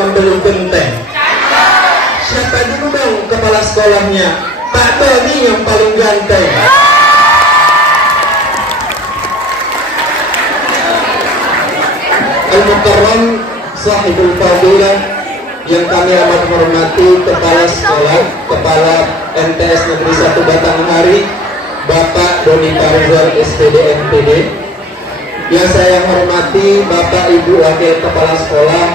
membeli genteng? Siapa dulu dong kepala sekolahnya? Pak Doni yang paling ganteng. Al-Mukarram Sahibul Fadilah yang kami amat hormati, Kepala Sekolah, Kepala MTS Negeri 1 Batanghari, Bapak Doni Farizal SPD MPD. Yang saya hormati Bapak Ibu Wakil Kepala Sekolah,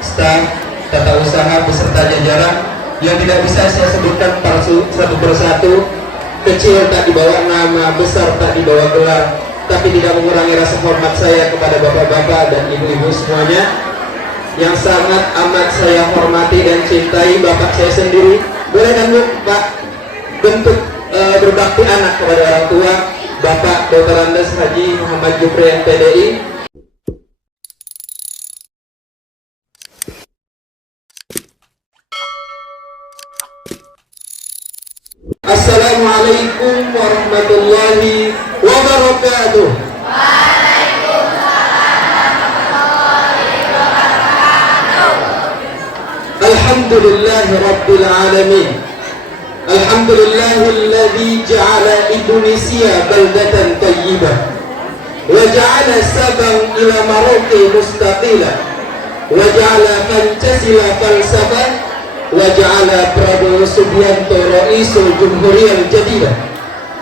staf, tata usaha beserta jajaran yang tidak bisa saya sebutkan satu persatu. Kecil tak dibawa nama, besar tak dibawa gelar, tapi tidak mengurangi rasa hormat saya kepada bapak-bapak dan ibu-ibu semuanya. Yang sangat amat saya hormati dan cintai bapak saya sendiri. Boleh kan Bu, Pak, bentuk berbakti anak kepada orang tua, Bapak Dr. Andes Haji Muhammad Jupri MPDI. Assalamualaikum warahmatullahi wabarakatuh. Alhamdulillahi Rabbil Alamin. Alhamdulillahilladzi ja'ala Indonesia baldatan tayyibah wa ja'ala sabang ila maraqi mustaqila wa ja'ala Pancasila falsafah wa ja'ala Prabowo Subianto Raisul Jumhuriyah Jadidah.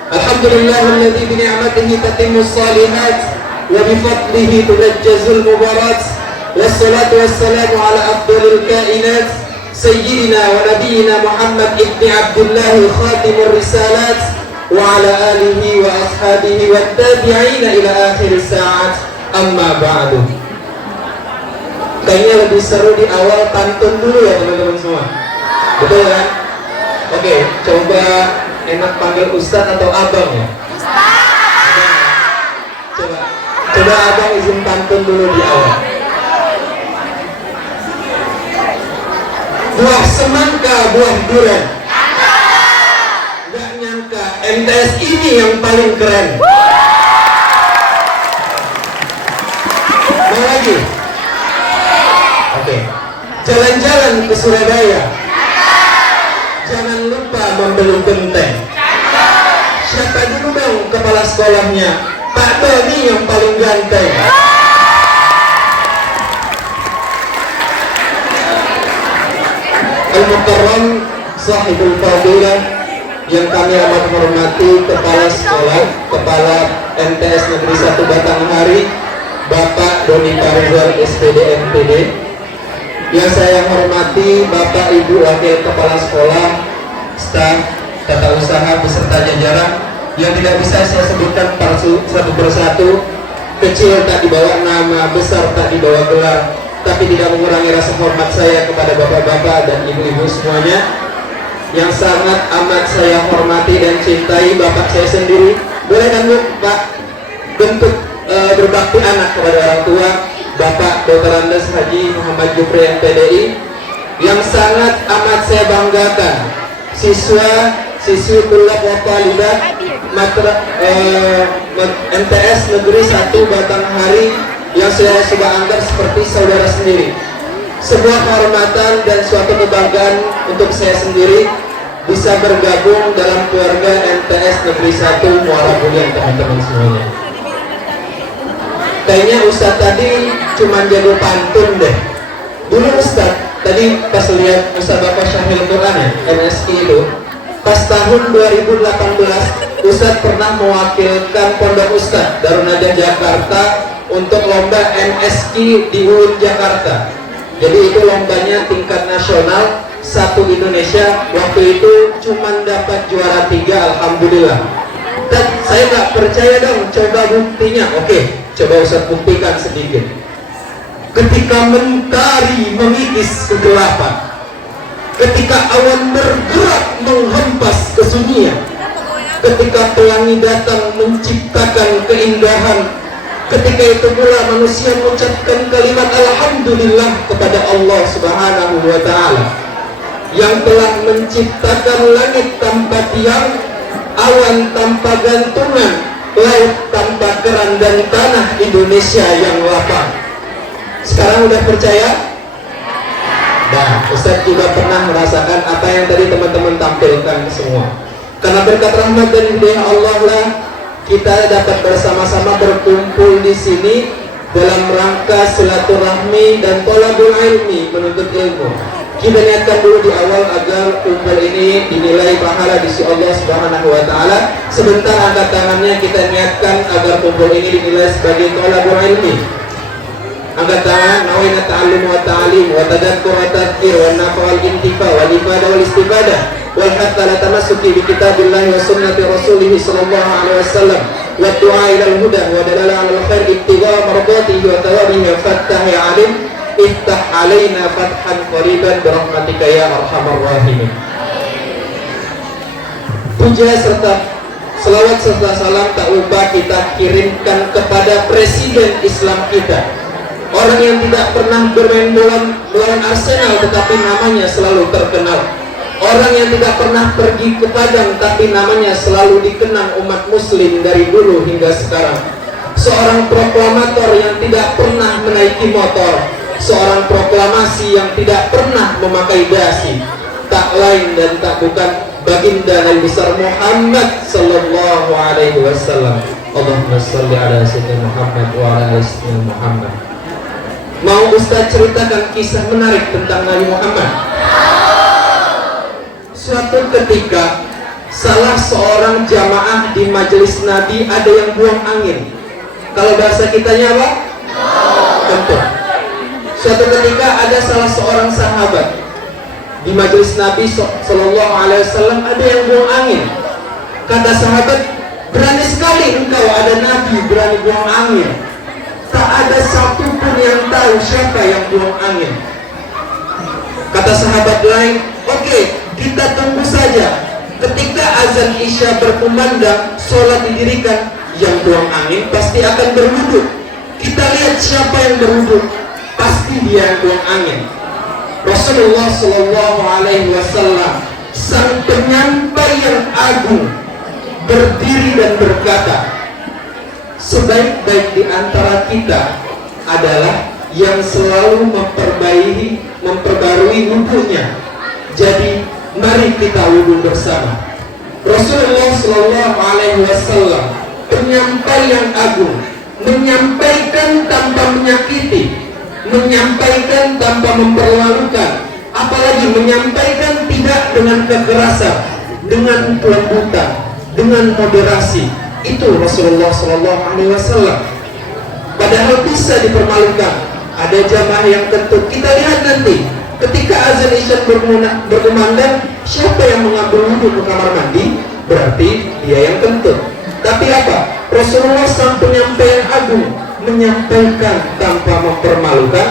Alhamdulillahilladzi bi ni'matihi tatimmus shalihat wa bi fadlihi tunajjazul mubarat. Wassalatu wassalamu ala afdalil kainat Sayyidina wa Nabiyina Muhammad ibni Abdullah khatimur risalat wa ala alihi wa ashabihi wa tabi'ina ila akhir saat, amma ba'du. Kayaknya lebih seru di awal pantun dulu ya teman-teman semua. Betul kan? Oke, coba enak panggil Ustadz atau Abang ya? Coba Abang izin pantun dulu di awal. Buah semangka, buah durian. Gak nyangka MTS ini yang paling keren. Mau lagi? Oke. Jalan-jalan ke Surabaya. Jangan lupa membeli genteng. Siapa dulu dong kepala sekolahnya? Pak Doni yang paling ganteng. Al-Mukarram Sahibul Fadilah yang kami amat hormati, Kepala Sekolah, Kepala MTS Negeri 1 Batanghari, Bapak Doni Farizal SPD MPD. Yang saya hormati Bapak Ibu Wakil Kepala Sekolah, staf, tata usaha beserta jajaran yang tidak bisa saya sebutkan satu persatu. Kecil tak dibawa nama, besar tak dibawa gelar, tapi tidak mengurangi rasa hormat saya kepada bapak-bapak dan ibu-ibu semuanya. Yang sangat amat saya hormati dan cintai bapak saya sendiri. Boleh kan Bu, Pak, bentuk berbakti anak kepada orang tua, Bapak Dr. Andes Haji Muhammad Jupri MPDI. Yang sangat amat saya banggakan, siswi kuliah wa talibat MTS Negeri 1 Batanghari yang saya sudah anggap seperti saudara sendiri. Sebuah kehormatan dan suatu kebanggaan untuk saya sendiri bisa bergabung dalam keluarga MTS Negeri 1 Muara Bulian, teman-teman semuanya. Kayaknya Ustadz tadi cuma jago pantun deh. Dulu Ustadz tadi pas lihat Ustadz Bapak Syahil Quran ya, MSI itu, pas tahun 2018 Ustadz pernah mewakilkan Pondok Ustadz Darun Najah Jakarta untuk lomba MSI di UIN Jakarta. Jadi itu lombanya tingkat nasional, satu Indonesia. Waktu itu cuma dapat juara 3, alhamdulillah. Dan saya nggak percaya dong, coba buktinya. Oke, coba Ustadz buktikan sedikit. Ketika mentari mengikis kegelapan, ketika awan bergerak menghempas kesunyian, ketika pelangi datang menciptakan keindahan, ketika itu pula manusia mengucapkan kalimat alhamdulillah kepada Allah Subhanahu wa Ta'ala yang telah menciptakan langit tanpa tiang, awan tanpa gantungan, laut tanpa keran, dan tanah Indonesia yang lapang. Sekarang udah percaya? Ustaz juga pernah merasakan apa yang tadi teman-teman tampilkan semua. Karena berkat rahmat dan hidayah Allah lah kita dapat bersama-sama berkumpul di sini dalam rangka silaturahmi dan thalabul ilmi, menuntut ilmu. Kita niatkan dulu di awal agar kumpul ini dinilai pahala di sisi Allah Subhanahu wa taala. Sebentar angkat tangannya, kita niatkan agar kumpul ini dinilai sebagai thalabul ilmi. Angkat tangan, nawaitu ta'allum wa ta'lim wa tadakkur wa tadhkir wa nafa wal intifa wal ifadah wal istifadah wal hatta la tamassuki bi kitabillahi wa sunnati rasulih sallallahu alaihi wasallam wa du'a ila al-huda wa dalala 'ala al-khair ibtigha mardatihi wa thawabihi wa fattahi 'alim iftah 'alaina fathan qariban bi rahmatika ya arhamar rahimin. Puja serta selawat serta salam tak lupa kita kirimkan kepada presiden Islam kita, orang yang tidak pernah bermain bola melawan Arsenal tetapi namanya selalu terkenal, orang yang tidak pernah pergi ke Padang tapi namanya selalu dikenang umat muslim dari dulu hingga sekarang, seorang proklamator yang tidak pernah menaiki motor, seorang proklamasi yang tidak pernah memakai dasi, tak lain dan tak bukan baginda Nabi besar Muhammad sallallahu alaihi wasallam. Allahumma shalli ala sayyidina Muhammad wa ala ali sayyidina Muhammad. Mau Ustaz ceritakan kisah menarik tentang Nabi Muhammad? Suatu ketika salah seorang jamaah di majelis Nabi ada yang buang angin. Kalau bahasa kitanya apa? Kentut. Suatu ketika ada salah seorang sahabat di majelis Nabi Sallallahu Alaihi Wasallam ada yang buang angin. Kata sahabat, berani sekali engkau, ada Nabi berani buang angin. Tak ada satupun yang tahu siapa yang buang angin. Kata sahabat lain, oke, kita tunggu saja. Ketika azan Isya berkumandang, sholat didirikan, yang buang angin pasti akan berwudu. Kita lihat siapa yang berwudu, pasti dia yang buang angin. Rasulullah Sallallahu Alaihi Wasallam, sang penyampai yang agung, berdiri dan berkata, sebaik-baik di antara kita adalah yang selalu memperbarui wudunya. Jadi mari kita wudu bersama. Rasulullah Sallallahu Alaihi Wasallam, penyampai yang agung, menyampaikan tanpa menyakiti, menyampaikan tanpa mempermalukan, apalagi menyampaikan tidak dengan kekerasan, dengan kelembutan, dengan moderasi. Itu Rasulullah Sallallahu Alaihi Wasallam. Padahal bisa dipermalukan. Ada jamaah yang kentut. Kita lihat nanti ketika azan Isya berkumandang, siapa yang mengambil wudhu ke kamar mandi, berarti dia yang kentut. Tapi apa? Rasulullah sang penyampai yang agung, menyampaikan tanpa mempermalukan,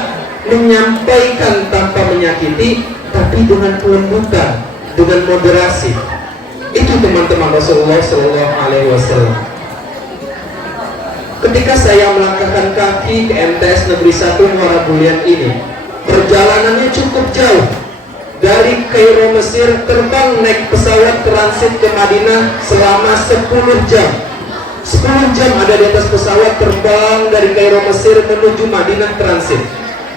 menyampaikan tanpa menyakiti, tapi dengan kelembutan, dengan moderasi. Itu teman-teman Rasulullah Sallallahu Alaihi Wasallam. Ketika saya melangkahkan kaki ke MTS Negeri 1 Muara Bulian ini, perjalanannya cukup jauh. Dari Kairo Mesir terbang naik pesawat transit ke Madinah selama 10 jam. 10 jam ada di atas pesawat terbang dari Kairo Mesir menuju Madinah transit.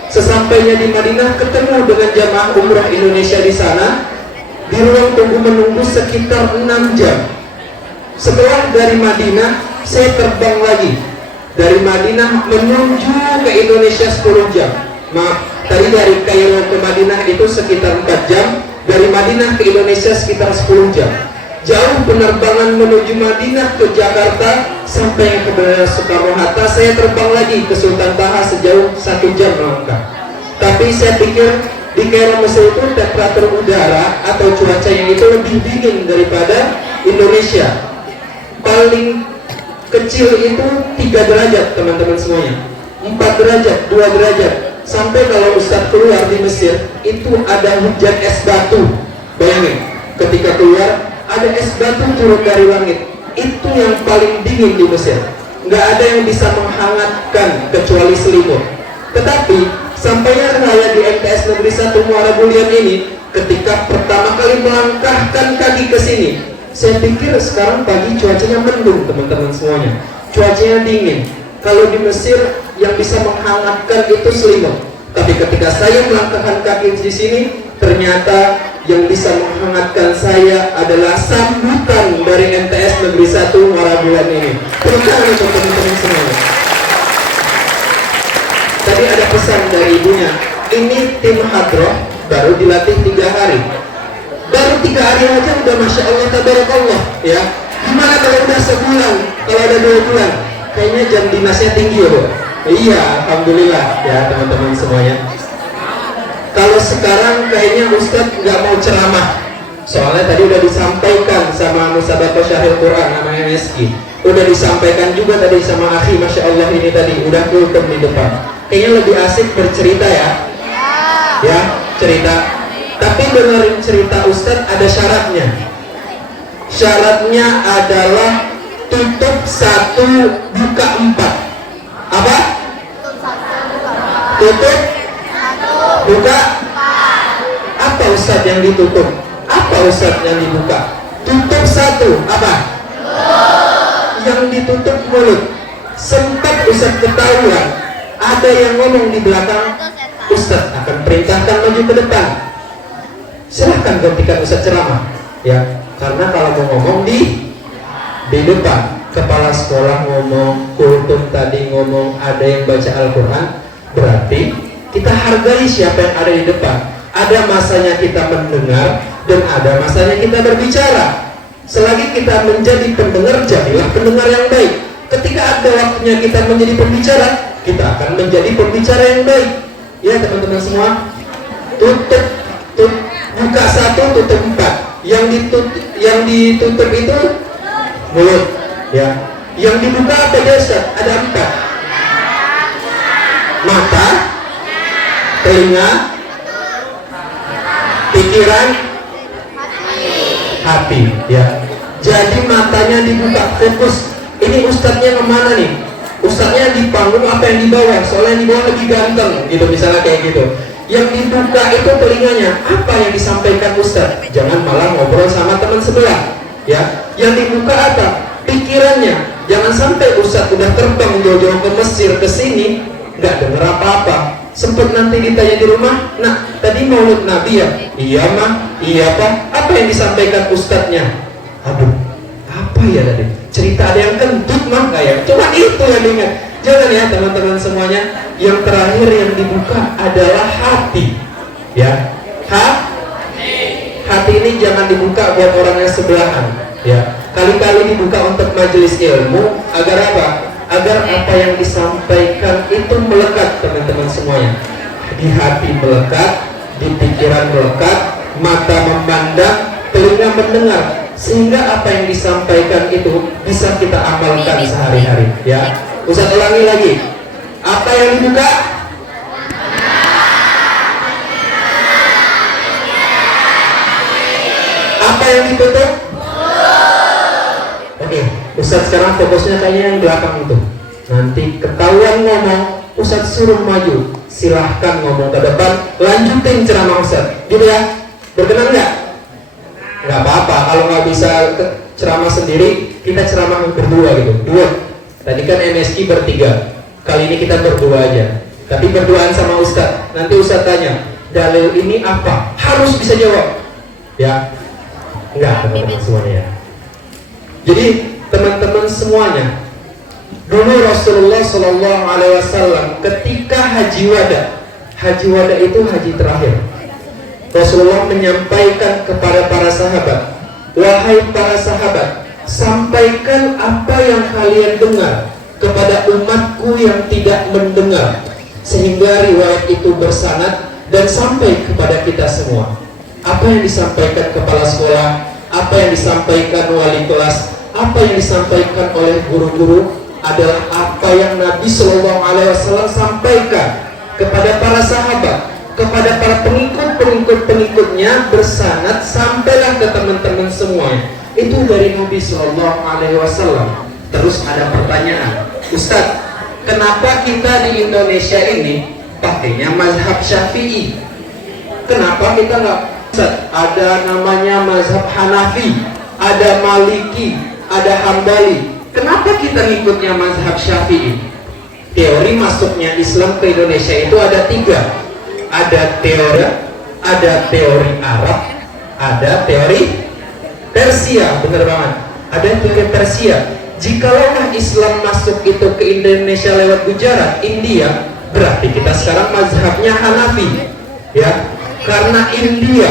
Sesampainya di Madinah ketemu dengan jamaah umrah Indonesia di sana. Di ruang tunggu menunggu sekitar 6 jam. Setelah dari Madinah, saya terbang lagi. Dari Madinah menuju ke Indonesia 10 jam. Maaf, tadi dari Kairo ke Madinah itu sekitar 4 jam. Dari Madinah ke Indonesia sekitar 10 jam. Jauh penerbangan menuju Madinah ke Jakarta sampai ke Bandara Soekarno-Hatta. Saya terbang lagi ke Sultan Taha sejauh 1 jam melangkah. Tapi saya pikir di Kairo Mesir itu temperatur udara atau cuacanya itu lebih dingin daripada Indonesia. Paling kecil itu 3 derajat teman-teman semuanya, 4 derajat, 2 derajat. Sampai kalau Ustadz keluar di Mesir itu ada hujan es batu. Bayangin, ketika keluar ada es batu turun dari langit. Itu yang paling dingin di Mesir. Nggak ada yang bisa menghangatkan kecuali selimut. Tetapi sampainya saya di MTS Negeri 1 Muara Bulian ini, ketika pertama kali melangkahkan kaki ke sini, saya pikir sekarang pagi cuacanya mendung teman-teman semuanya. Cuacanya dingin. Kalau di Mesir yang bisa menghangatkan itu selimut. Tapi ketika saya melangkahkan kaki di sini, Ternyata yang bisa menghangatkan saya adalah sambutan dari MTS Negeri 1 Muara bulan ini. Tepuk tangan untuk teman-teman semua. Tadi ada pesan dari ibunya, ini tim hadroh baru dilatih 3 hari. Baru 3 hari aja udah Masya Allah, tabarakallah ya. Gimana kalau udah sebulan, kalau ada 2 bulan? Kayaknya jam dinasnya tinggi ya, Bu. Iya, Alhamdulillah ya teman-teman semuanya. Kalau sekarang kayaknya Ustadz nggak mau ceramah, soalnya tadi udah disampaikan sama Musabaqah Syahril Quran namanya MSI, udah disampaikan juga tadi sama Akhi, Masya Allah ini tadi udah kultum di depan. Kayaknya lebih asik bercerita ya, ya cerita. Tapi dengerin cerita Ustadz ada syaratnya. Syaratnya adalah tutup 1, buka 4. Apa? Tutup, buka. Apa Ustadz yang ditutup? Apa Ustadz yang dibuka? Tutup 1, apa? Yang ditutup mulut. Sempat Ustadz ketahuan ada yang ngomong di belakang, Ustadz akan perintahkan maju ke depan. Silahkan gantikan Ustadz ceramah ya, karena kalau mau ngomong di depan, kepala sekolah ngomong, kultum tadi ngomong, ada yang baca Al-Quran, berarti kita hargai siapa yang ada di depan. Ada masanya kita mendengar dan ada masanya kita berbicara. Selagi kita menjadi pendengar, jadilah pendengar yang baik. Ketika ada waktunya kita menjadi pembicara, kita akan menjadi pembicara yang baik. Ya teman-teman semua, tutup, buka 1, tutup 4. Yang ditutup itu mulut, ya. Yang dibuka apa biasa? Ada 4. Mata, telinga, pikiran, hati, ya. Jadi matanya dibuka, fokus. Ini ustadznya kemana nih? Ustadznya di panggung apa yang di bawah? Soalnya yang di bawah lebih ganteng, gitu misalnya kayak gitu. Yang dibuka itu telinganya, apa yang disampaikan ustadz? Jangan malah ngobrol sama teman sebelah, ya. Yang dibuka apa? Pikirannya. Jangan sampai ustadz udah terbang jauh-jauh ke Mesir ke sini, nggak dengar apa-apa. Sempet nanti ditanya di rumah, nah tadi maulid Nabi ya? Iya mah, iya Pak. Apa yang disampaikan ustadznya? Aduh, apa ya tadi? Cerita ada yang kentut mah kayak. Cuma itu yang diingat. Jangan ya teman-teman semuanya. Yang terakhir yang dibuka adalah hati. Ya, hati ini jangan dibuka buat orang yang sebelahan. Ya, kali-kali dibuka untuk majelis ilmu agar apa? Agar apa yang disampaikan itu melekat teman-teman semuanya. Di hati melekat, di pikiran melekat, mata memandang, telinga mendengar, sehingga apa yang disampaikan itu bisa kita amalkan sehari-hari. Ya, Ustaz ulangi lagi. Apa yang dibuka? Apa yang ditutup? Oke, Ustaz sekarang fokusnya kayaknya yang belakang itu. Nanti ketahuan ngomong, Ustaz suruh maju. Silahkan ngomong ke depan, lanjutin ceramah Ustaz. Gitu ya? Berkenan nggak? Nggak apa-apa. Kalau nggak bisa ceramah sendiri, kita ceramah berdua gitu. 2. Tadi kan MSI bertiga. Kali ini kita berdua aja. Tapi berduaan sama Ustaz. Nanti Ustaz tanya, dalil ini apa? Harus bisa jawab. Ya? Enggak, teman-teman semuanya. Jadi teman-teman semuanya, dulu Rasulullah SAW ketika haji wada itu haji terakhir, Rasulullah menyampaikan kepada para sahabat, wahai para sahabat, sampaikan apa yang kalian dengar kepada umatku yang tidak mendengar, sehingga riwayat itu bersanad dan sampai kepada kita semua. Apa yang disampaikan kepala sekolah, apa yang disampaikan wali kelas, apa yang disampaikan oleh guru-guru adalah apa yang Nabi SAW sampaikan kepada para sahabat, kepada para pengikut-pengikutnya bersanad sampailah ke teman-teman semuanya. Itu dari Nabi SAW. Terus ada pertanyaan, Ustadz, kenapa kita di Indonesia ini pakainya mazhab Syafi'i? Kenapa kita nggak? Ustadz, ada namanya mazhab Hanafi, ada Maliki, ada Hambali. Kenapa kita ngikutnya mazhab Syafi'i? Teori masuknya Islam ke Indonesia itu ada 3. Ada teori, ada teori Arab, ada teori Persia, bener banget. Ada teori Persia. Jikalau Islam masuk itu ke Indonesia lewat Gujarat, India, berarti kita sekarang mazhabnya Hanafi, ya. Karena India,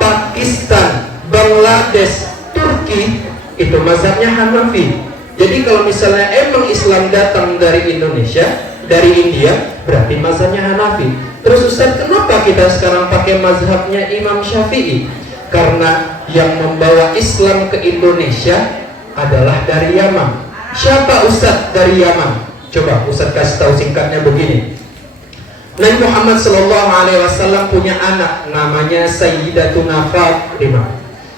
Pakistan, Bangladesh, Turki itu mazhabnya Hanafi. Jadi kalau misalnya emang Islam datang dari Indonesia, dari India, berarti mazhabnya Hanafi. Terus Ustaz, kenapa kita sekarang pakai mazhabnya Imam Syafi'i? Karena yang membawa Islam ke Indonesia adalah dari Yaman. Siapa Ustaz dari Yaman? Coba Ustaz kasih tahu singkatnya begini. Nabi Muhammad SAW punya anak namanya Sayyidatuna Fatimah.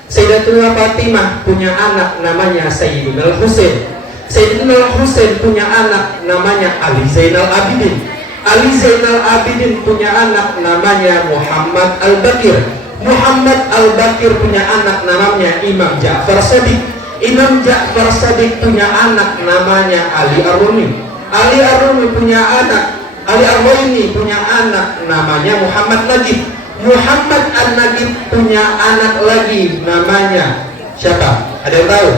Sayyidatuna Fatimah punya anak namanya Sayyidina Husain. Sayyidina Husain punya anak namanya Ali Zainal Abidin. Ali Zainal Abidin punya anak namanya Muhammad Al-Bakir. Muhammad Al-Bakir punya anak namanya Imam Ja'far Shadiq. Imam Ja'far Shadiq punya anak namanya Ali Ar-Rumi. Ali Ar-Rumi punya anak, Ali Ar-Rumi punya anak namanya Muhammad Najib. Muhammad An-Najib punya anak lagi namanya siapa? Ada yang tahu?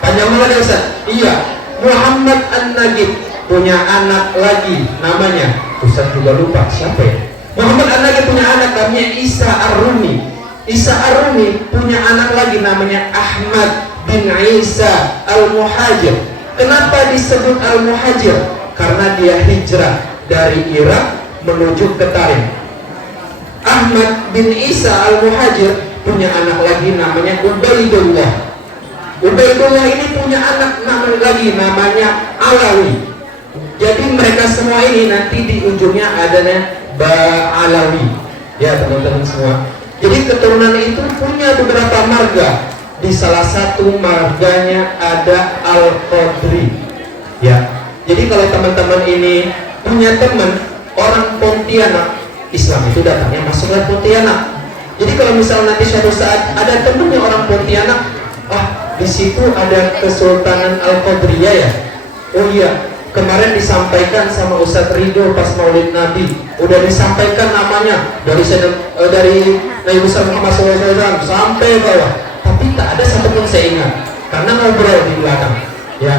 Panjang banget ya Ustaz? Iya, Muhammad An-Najib punya anak lagi namanya, Ustaz juga lupa siapa ya? Muhammad An-Najib punya anak namanya Isa Ar-Rumi. Isa Ar-Rumi punya anak lagi namanya Ahmad bin Isa Al-Muhajir. Kenapa disebut Al-Muhajir? Karena dia hijrah dari Irak menuju ke Tarim. Ahmad bin Isa Al-Muhajir punya anak lagi namanya Ubaidullah. Ubaidullah ini punya anak lagi namanya Alawi. Jadi mereka semua ini nanti di ujungnya adanya Ba'alawi. Ya teman-teman semua. Jadi keturunan itu punya beberapa marga. Di salah satu marganya ada Al-Qadri. Ya. Jadi kalau teman-teman ini punya teman orang Pontianak, Islam itu datangnya masuk ke Pontianak. Jadi kalau misalnya nanti suatu saat ada temennya orang Pontianak, di situ ada Kesultanan Al-Qadriyah ya. Oh iya, kemarin disampaikan sama Ustadz Ridho pas Maulid Nabi, udah disampaikan namanya dari Nabi besar Muhammad SAW sampai bawah, tapi tak ada satupun saya ingat karena ngobrol di belakang. Ya,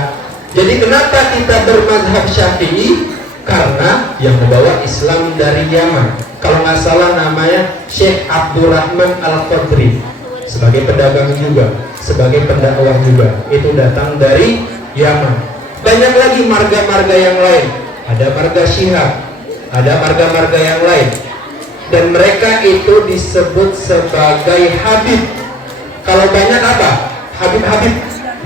jadi kenapa kita bermazhab Syafi'i? Karena yang membawa Islam dari Yaman, kalau nggak salah namanya Syekh Abdurrahman Al-Qadri, sebagai pedagang juga, sebagai pendakwah juga, itu datang dari Yaman. Banyak lagi marga-marga yang lain, ada marga Syihab, ada marga-marga yang lain, dan mereka itu disebut sebagai Habib. Kalau banyak apa? Habib-habib?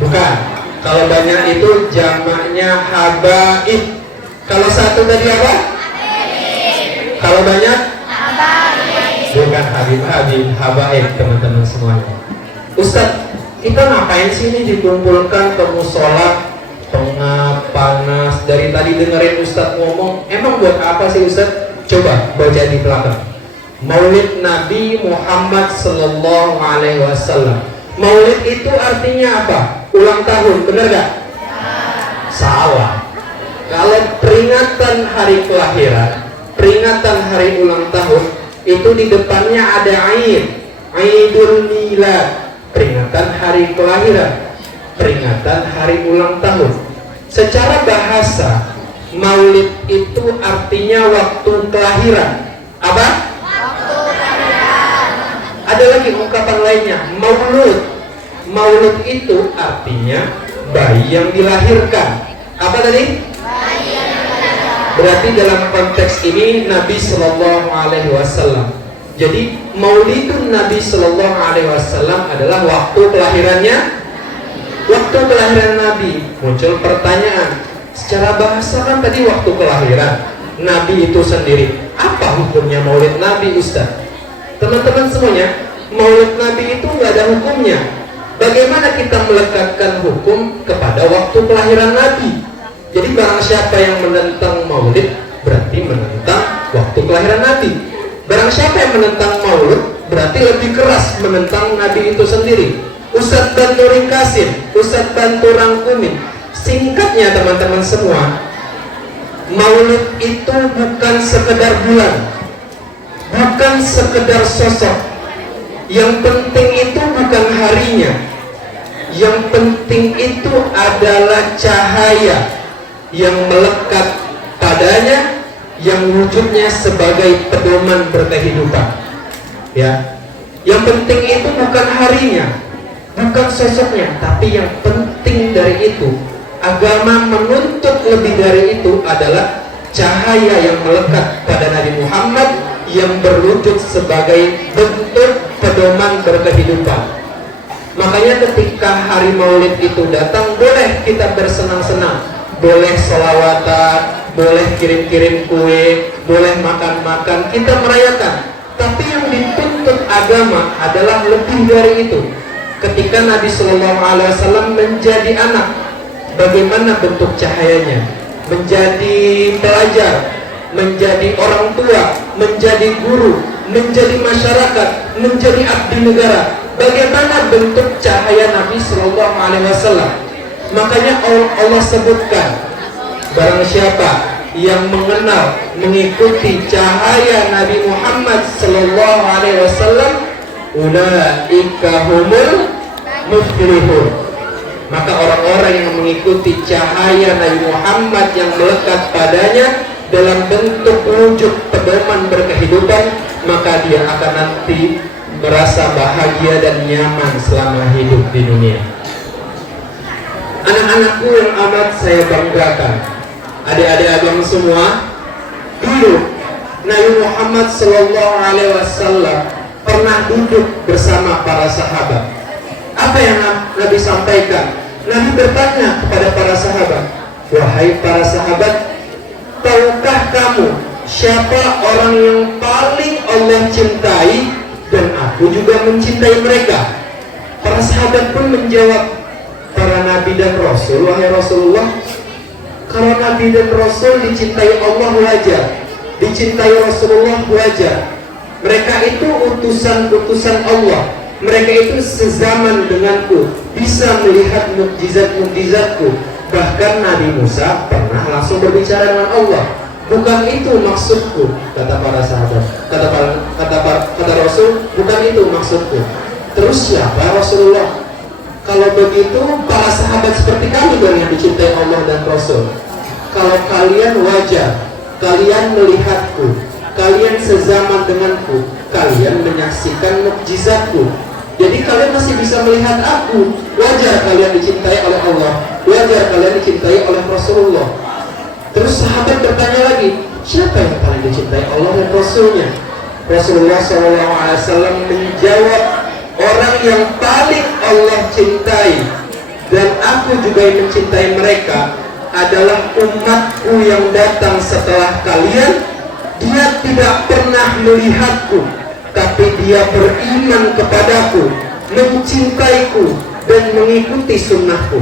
Bukan. Kalau banyak itu jamaknya Habaib. Kalau satu tadi apa? Habib. Kalau banyak? Habaib. Bukan Habib-habib, Habaib teman-teman semuanya. Ustaz, kita ngapain sih ini dikumpulkan ke musola? Tengah panas, dari tadi dengerin Ustaz ngomong, emang buat apa sih Ustaz? Coba baca di belakang. Maulid Nabi Muhammad Sallallahu Alaihi Wasallam. Maulid itu artinya apa? Ulang tahun, bener gak? Salah. Kalau peringatan hari kelahiran, peringatan hari ulang tahun, itu di depannya ada Aid, Aidul Milad, peringatan hari kelahiran, peringatan hari ulang tahun. Secara bahasa, Maulid itu artinya waktu kelahiran. Apa? Waktu kelahiran. Ada lagi ungkapan lainnya, Maulud. Maulud itu artinya bayi yang dilahirkan. Apa tadi? Bayi yang dilahirkan. Berarti dalam konteks ini Nabi Sallallahu Alaihi Wasallam. Jadi Maulidun Nabi Sallallahu Alaihi Wasallam adalah waktu kelahirannya. Waktu kelahiran Nabi. Muncul pertanyaan, secara bahasa kan tadi waktu kelahiran Nabi itu sendiri, apa hukumnya Maulid Nabi Ustaz? Teman-teman semuanya, Maulid Nabi itu nggak ada hukumnya. Bagaimana kita melekatkan hukum kepada waktu kelahiran Nabi? Jadi barang siapa yang menentang Maulid berarti menentang waktu kelahiran Nabi. Barang siapa yang menentang Maulid berarti lebih keras menentang Nabi itu sendiri. Ustadz bantu ringkasin, Ustadz bantu rangkumin. Singkatnya teman-teman semua, Maulid itu bukan sekedar bulan. bukan sekedar sosok. Yang penting itu bukan harinya. Yang penting itu adalah cahaya yang melekat padanya, yang wujudnya sebagai pedoman berkehidupan. Ya, yang penting itu bukan harinya, bukan sosoknya, tapi yang penting dari itu, agama menuntut lebih dari itu adalah cahaya yang melekat pada Nabi Muhammad yang berwujud sebagai bentuk pedoman berkehidupan. Makanya ketika hari Maulid itu datang, boleh kita bersenang-senang, boleh sholawatan, boleh kirim-kirim kue, boleh makan-makan, kita merayakan. Tapi yang dituntut agama adalah lebih dari itu. Ketika Nabi Shallallahu Alaihi Wasallam menjadi anak, bagaimana bentuk cahayanya? Menjadi pelajar, menjadi orang tua, menjadi guru, menjadi masyarakat, menjadi abdi negara. Bagaimana bentuk cahaya Nabi Shallallahu Alaihi Wasallam? Makanya Allah sebutkan, barang siapa yang mengenal, mengikuti cahaya Nabi Muhammad Sallallahu Alaihi Wasallam, ulaika humul muflihun. Maka orang-orang yang mengikuti cahaya Nabi Muhammad yang melekat padanya dalam bentuk wujud pedoman berkehidupan, maka dia akan nanti merasa bahagia dan nyaman selama hidup di dunia. Anak-anakku yang amat saya banggakan, adik-adik abang semua, dulu Nabi Muhammad Sallallahu Alaihi Wasallam pernah duduk bersama para sahabat. Apa yang Nabi sampaikan? Nabi bertanya kepada para sahabat, wahai para sahabat, tahukah kamu siapa orang yang paling Allah cintai dan aku juga mencintai mereka? Para sahabat pun menjawab, para nabi dan rasul, wahai Rasulullah. Kalau nabi dan rasul dicintai Allah wajar, dicintai Rasulullah wajar. Mereka itu utusan-utusan Allah, mereka itu sezaman denganku, bisa melihat mukjizat-mukjizatku. Bahkan Nabi Musa pernah langsung berbicara dengan Allah. Bukan itu maksudku, kata para sahabat, kata Rasul, bukan itu maksudku. Terus siapa Rasulullah? Kalau begitu para sahabat seperti kami dong yang dicintai Allah dan Rasul. Kalau kalian wajar, kalian melihatku, kalian sezaman denganku, kalian menyaksikan mukjizatku, jadi kalian masih bisa melihat aku, wajar kalian dicintai oleh Allah, wajar kalian dicintai oleh Rasulullah. Terus sahabat bertanya lagi, siapa yang paling dicintai Allah dan Rasulnya? Rasulullah SAW menjawab, orang yang paling Allah cintai dan aku juga yang mencintai mereka adalah umatku yang datang setelah kalian. Dia tidak pernah melihatku, tapi dia beriman kepadaku, mencintaiku dan mengikuti sunnahku.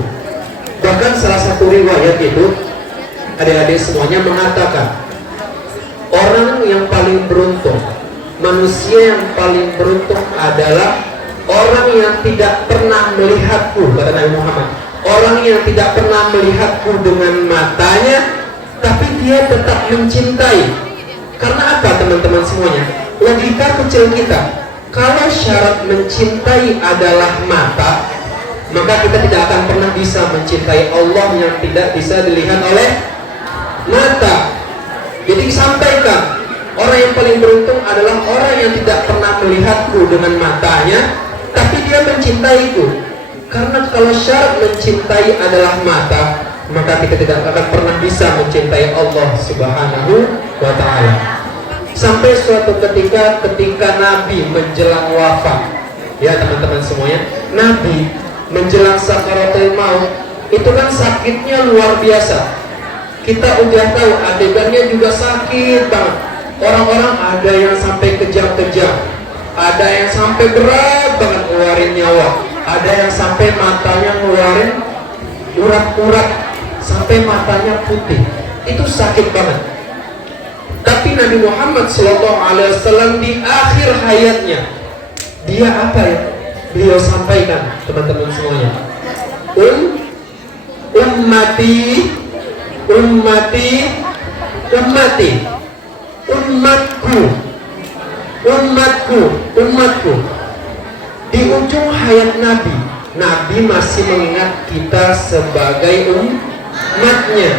Bahkan salah satu riwayat itu, adik-adik semuanya mengatakan, orang yang paling beruntung, manusia yang paling beruntung adalah orang yang tidak pernah melihatku, kata Nabi Muhammad. Orang yang tidak pernah melihatku dengan matanya, tapi dia tetap mencintai. Karena apa teman-teman semuanya? Logika kecil kita, kalau syarat mencintai adalah mata, maka kita tidak akan pernah bisa mencintai Allah yang tidak bisa dilihat oleh mata. Jadi disampaikan, orang yang paling beruntung adalah orang yang tidak pernah melihatku dengan matanya, tapi dia mencintaiku. Karena kalau syarat mencintai adalah mata, maka kita tidak akan pernah bisa mencintai Allah Subhanahu wa Ta'ala. Sampai suatu ketika Nabi menjelang wafat, ya teman-teman semuanya, Nabi menjelang sakaratul maut, itu kan sakitnya luar biasa. Kita udah tahu adegannya juga sakit banget. Orang-orang ada yang sampai kejam-kejam, ada yang sampai berat banget ngeluarin nyawa, ada yang sampai matanya ngeluarin urat-urat, sampai matanya putih. Itu sakit banget. Tapi Nabi Muhammad SAW di akhir hayatnya, dia apa ya? Beliau sampaikan, teman-teman semuanya, ummati, umatku. umatku. Di ujung hayat Nabi masih mengingat kita sebagai umatnya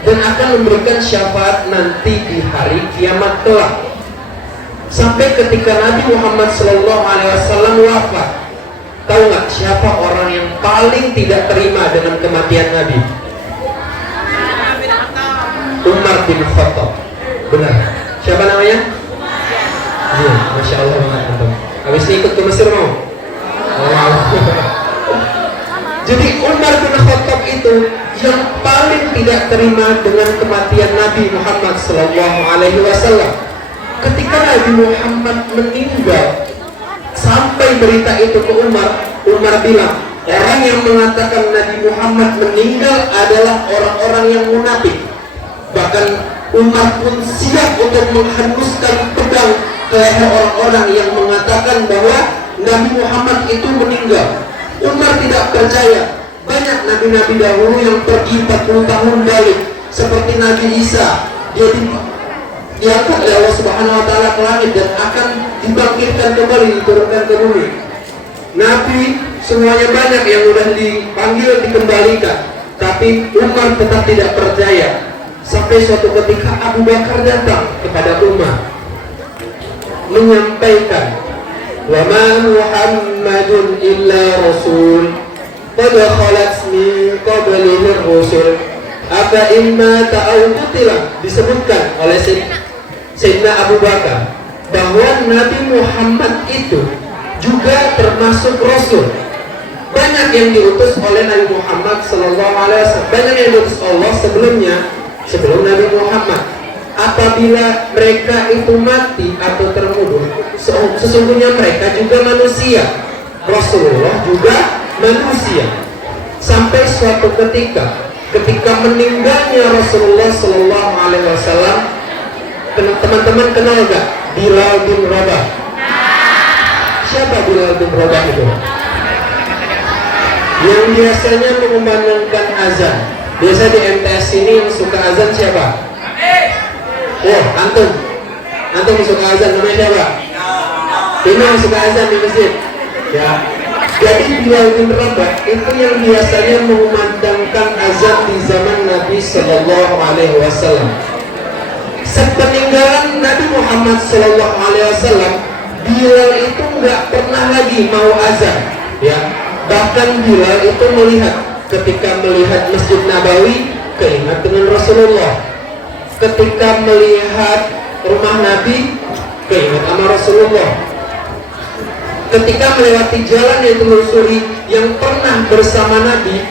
dan akan memberikan syafaat nanti di hari kiamat kelak. Sampai ketika Nabi Muhammad SAW wafat, tahu nggak siapa orang yang paling tidak terima dengan kematian Nabi? Umar bin Khattab. Benar. Siapa namanya? Iya, Masya Allah banget teman. Habis ini ikut ke Mesir mau? Wow. Jadi Umar bin Khattab itu yang paling tidak terima dengan kematian Nabi Muhammad SAW. Ketika Nabi Muhammad meninggal, sampai berita itu ke Umar bilang, orang yang mengatakan Nabi Muhammad meninggal adalah orang-orang yang munafik. Bahkan Umar pun siap untuk menghembuskan pedang ke leher orang-orang yang mengatakan bahwa Nabi Muhammad itu meninggal. Umar tidak percaya. Banyak nabi-nabi dahulu yang pergi 40 tahun balik, seperti Nabi Isa. Dia diangkat oleh Allah Subhanahu wa taala ke langit dan akan dibangkitkan kembali, diturunkan ke bumi. Nabi semuanya banyak yang sudah dipanggil dikembalikan, tapi Umar tetap tidak percaya. Sampai suatu ketika Abu Bakar datang kepada Umar menyampaikan, "Wa ma Muhammadun illa rasul qad khalat min qablihi ar-rusul afa imma ta'aw qutila." Disebutkan oleh Sayyidina Abu Bakar bahwa Nabi Muhammad itu juga termasuk rasul. Banyak yang diutus oleh Nabi Muhammad SAW, banyak yang diutus Allah sebelum Nabi Muhammad. Apabila mereka itu mati atau terbunuh, sesungguhnya mereka juga manusia. Rasulullah juga manusia. Sampai suatu ketika meninggalnya Rasulullah SAW, teman-teman kenal gak Bilal bin Rabah? Siapa Bilal bin Rabah itu? Yang biasanya mengumandangkan azan. Biasa di MTS ini yang suka azan siapa? Oh, antum suka azan, namanya siapa? Ini yang suka azan di masjid. Ya. Jadi Bilal bin Rabah itu yang biasanya mengumandangkan azan di zaman Nabi Sallallahu Alaihi Wasallam. Sepeninggalan Nabi Muhammad Sallallahu Alaihi Wasallam, Bilal itu nggak pernah lagi mau azan. Ya. Bahkan Bilal itu ketika melihat Masjid Nabawi, keingat dengan Rasulullah. Ketika melihat rumah Nabi, keingat sama Rasulullah. Ketika melewati jalan yang telusuri yang pernah bersama Nabi,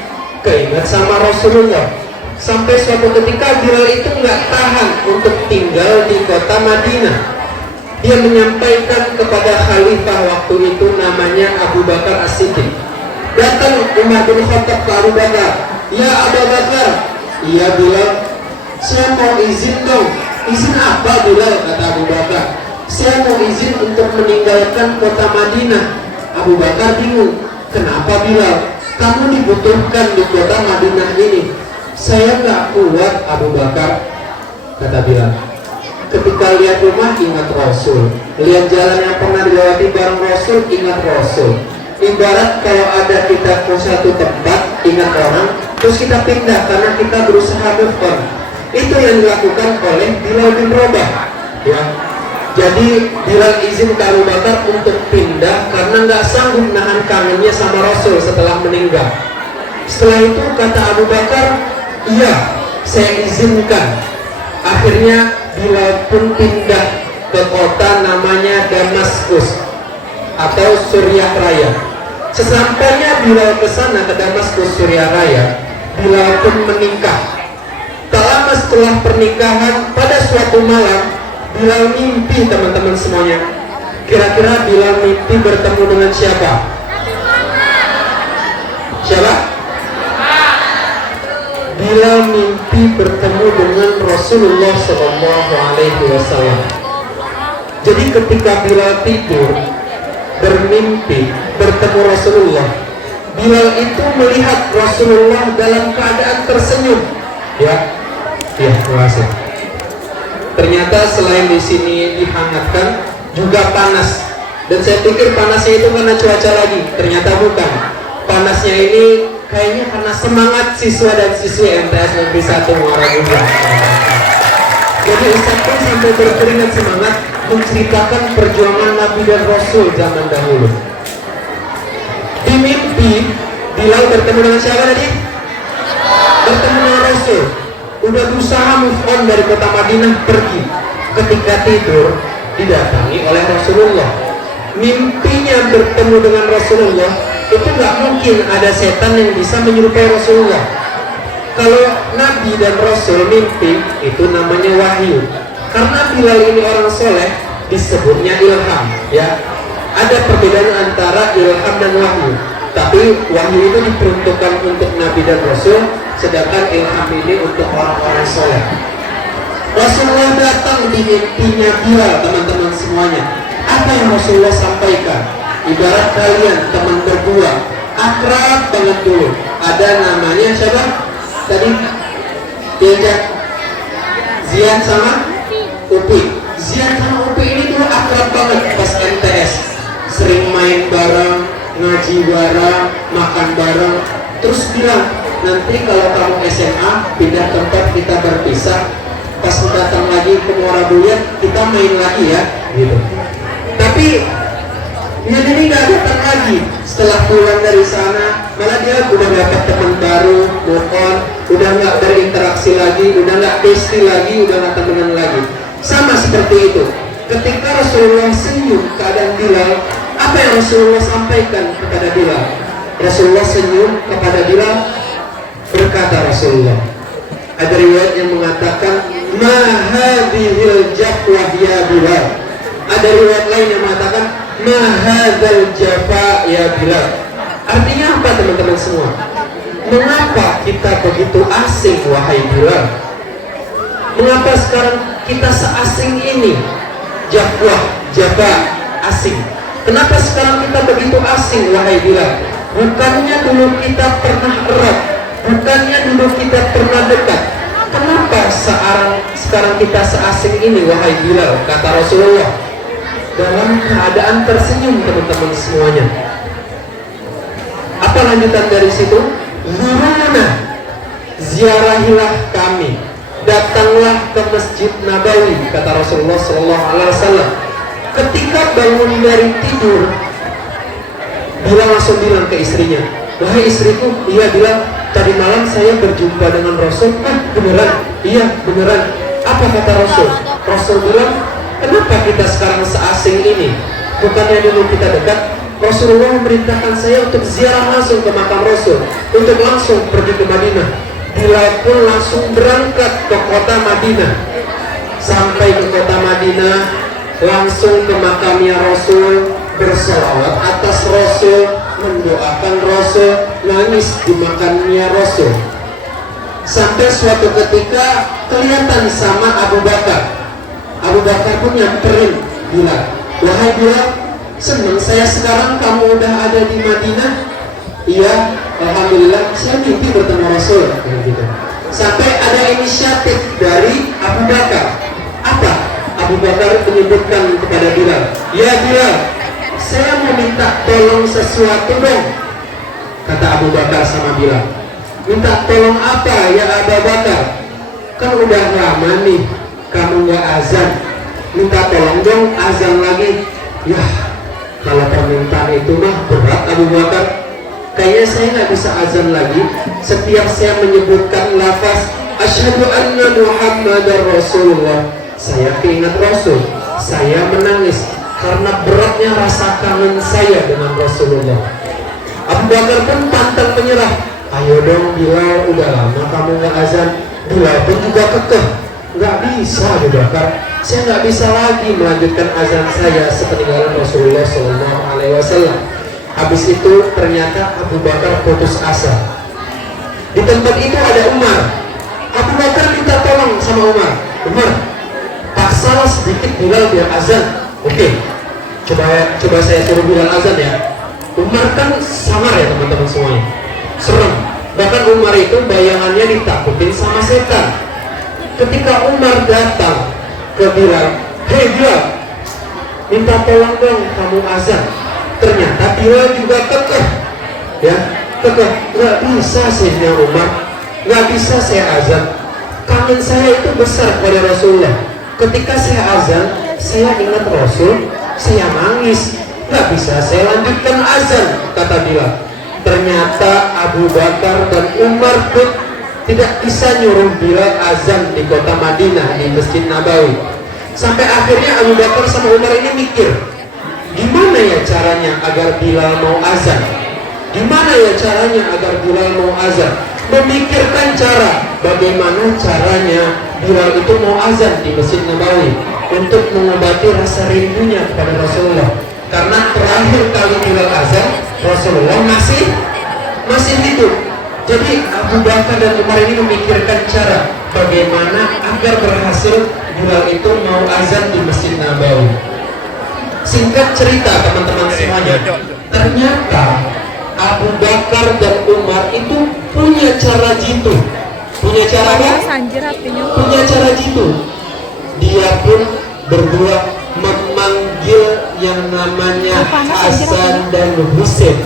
keingat sama Rasulullah. Sampai suatu ketika Bilal itu nggak tahan untuk tinggal di kota Madinah. Dia menyampaikan kepada khalifah waktu itu, namanya Abu Bakar As-Siddiq. Datang Umar bin Khattab ke Abu Bakar, "Ya Abu Bakar." "Iya Bilal, saya mau izin dong." "Izin apa Bilal?" kata Abu Bakar. "Saya mau izin untuk meninggalkan kota Madinah." Abu Bakar bingung. "Kenapa Bilal? Kamu dibutuhkan di kota Madinah ini." "Saya nggak kuat Abu Bakar," kata Bilal. "Ketika lihat rumah ingat Rasul, lihat jalan yang pernah dilewati bareng Rasul, ingat Rasul. Ibarat kalau ada kita ke satu tempat, ingat orang, terus kita pindah karena kita berusaha move on." Itu yang dilakukan oleh Bilal bin Rabah. Ya. Jadi Bilal izin ke Abu Bakar untuk pindah karena nggak sanggup nahan kangennya sama Rasul setelah meninggal. Setelah itu kata Abu Bakar, "Iya, saya izinkan." Akhirnya Bilal pun pindah ke kota namanya Damaskus atau Suriah Raya. Sesampainya Bilal ke sana, ke Damaskus Suriah Raya, Bilal pun menikah. Tak lama setelah pernikahan, pada suatu malam Bilal mimpi, teman-teman semuanya. Kira-kira Bilal mimpi bertemu dengan siapa? Siapa? Bilal mimpi bertemu dengan Rasulullah SAW. Jadi ketika Bilal tidur bermimpi bertemu Rasulullah, Bilal itu melihat Rasulullah dalam keadaan tersenyum. Ya, terima kasih. Ternyata selain di sini dihangatkan, juga panas. Dan saya pikir panasnya itu karena cuaca lagi, ternyata bukan. Panasnya ini kayaknya karena semangat siswa dan siswi MTS Negeri 1 Muara Gembong. Jadi Ustadz pun sampai berkeringat semangat menceritakan perjuangan Nabi dan Rasul zaman dahulu. Di mimpi, Bilal bertemu dengan siapa tadi? Bertemu dengan Rasul. Udah berusaha move on dari kota Madinah, pergi. Ketika tidur, didatangi oleh Rasulullah. Mimpinya bertemu dengan Rasulullah, itu nggak mungkin ada setan yang bisa menyerupai Rasulullah. Kalau Nabi dan Rasul mimpi, itu namanya wahyu. Karena Bilal ini orang soleh, disebutnya ilham. Ya, ada perbedaan antara ilham dan wahyu. Tapi wahyu itu diperuntukkan untuk Nabi dan Rasul, sedangkan ilham ini untuk orang-orang soleh. Rasulullah datang di mimpinya Bilal, teman-teman semuanya. Apa yang Rasulullah sampaikan? Ibarat kalian teman berdua, akrab banget dulu. Ada namanya siapa? Tadi diajak Zian sama Upi. Zian sama Upi ini tuh akrab banget pas MTS. Sering main bareng, ngaji bareng, makan bareng. Terus bilang, nanti kalau kamu SMA pindah tempat kita berpisah. Pas datang lagi ke Muara Gembong kita main lagi ya, gitu. Tapi dia jadi nggak datang lagi. Setelah pulang dari sana, malah dia udah dapat teman baru, move on, udah nggak berinteraksi lagi, udah nggak bestie lagi, udah nggak temenan lagi. Sama seperti itu. Ketika Rasulullah senyum keadaan Bilal, apa yang Rasulullah sampaikan kepada Bilal? Rasulullah senyum kepada Bilal, berkata Rasulullah. Ada riwayat yang mengatakan, ma hadhil jafwah ya Bilal. Ada riwayat lain yang mengatakan, ma hadzal jafa ya Bilal. Artinya apa teman-teman semua? Mengapa kita begitu asing wahai Bilal? Mengapa sekarang kita seasing ini? Jafwah, jafa, asing. Kenapa sekarang kita begitu asing wahai Bilal? Bukannya dulu kita pernah erat, bukannya dulu kita pernah dekat. Kenapa sekarang kita seasing ini wahai Bilal? Kata Rasulullah, dalam keadaan tersenyum teman-teman semuanya. Apa lanjutan dari situ? Zuruna, ziarahilah kami, datanglah ke Masjid Nabawi, kata Rasulullah SAW. Ketika bangun dari tidur, Bilal langsung bilang ke istrinya, wahai istriku, iya Bilal, tadi malam saya berjumpa dengan Rasul. Beneran? Iya beneran. Apa kata Rasul? Rasul bilang, kenapa kita sekarang seasing ini? Bukannya dulu kita dekat? Rasulullah memerintahkan saya untuk ziarah langsung ke makam Rasul, untuk langsung pergi ke Madinah. Bilal pun langsung berangkat ke kota Madinah. Sampai ke kota Madinah, langsung ke makamnya Rasul, berselawat atas Rasul, mendoakan Rasul, nangis di makamnya Rasul. Sampai suatu ketika kelihatan sama Abu Bakar. Abu Bakar pun nyamperin Bilal, wahai Bilal, senang saya sekarang kamu udah ada di Madinah. Iya, alhamdulillah, saya mimpi bertemu Rasul, gitu. Sampai ada inisiatif dari Abu Bakar. Apa? Abu Bakar menyebutkan kepada Bilal, ya Bilal, saya mau minta tolong sesuatu dong. Kata Abu Bakar sama Bilal, minta tolong apa ya Abu Bakar? Kan udah lama nih kamu nggak azan, minta tolong dong azan lagi. Ya, kalau permintaan itu mah berat Abu Bakar. Kayaknya saya nggak bisa azan lagi. Setiap saya menyebutkan lafaz asyhadu anna Muhammadar Rasulullah, saya keingat Rasul, saya menangis karena beratnya rasa kangen saya dengan Rasulullah. Abu Bakar pun pantang menyerah. Ayo dong Bilal, udah lama kamu nggak azan. Bilal pun juga kekeh, nggak bisa Abu Bakar, saya nggak bisa lagi melanjutkan azan saya sepeninggalan Rasulullah SAW. Habis itu ternyata Abu Bakar putus asa. Di tempat itu ada Umar. Abu Bakar minta tolong sama Umar, Umar, paksalah sedikit Bilal biar azan. Oke, coba saya suruh Bilal azan ya. Umar kan samar ya teman-teman semuanya, serem. Bahkan Umar itu bayangannya ditakutin sama setan. Ketika Umar datang ke Bilal, hei Bilal, minta tolong dong kamu azan. Ternyata Bilal juga kekeh, ya, kekeh, nggak bisa Sayyidina Umar, nggak bisa saya azan. Kangen saya itu besar pada Rasulullah. Ketika saya azan, saya ingat Rasul, saya nangis, nggak bisa saya lanjutkan azan, kata Bilal. Ternyata Abu Bakar dan Umar pun tidak bisa nyuruh Bilal azan di kota Madinah, di Masjid Nabawi. Sampai akhirnya Abu Bakar sama Umar ini mikir, gimana ya caranya agar Bilal mau azan? Gimana ya caranya agar Bilal mau azan? Memikirkan cara, bagaimana caranya Bilal itu mau azan di Masjid Nabawi untuk mengobati rasa rindunya kepada Rasulullah. Karena terakhir kali Bilal azan, Rasulullah masih hidup. Jadi Abu Bakar dan Umar ini memikirkan cara bagaimana agar berhasil Bilal itu mau azan di Masjid Nabawi. Singkat cerita teman-teman semuanya, ternyata Abu Bakar dan Umar itu punya cara jitu. Punya cara apa? Punya cara jitu. Dia pun berdua memanggil yang namanya Hasan dan Husain.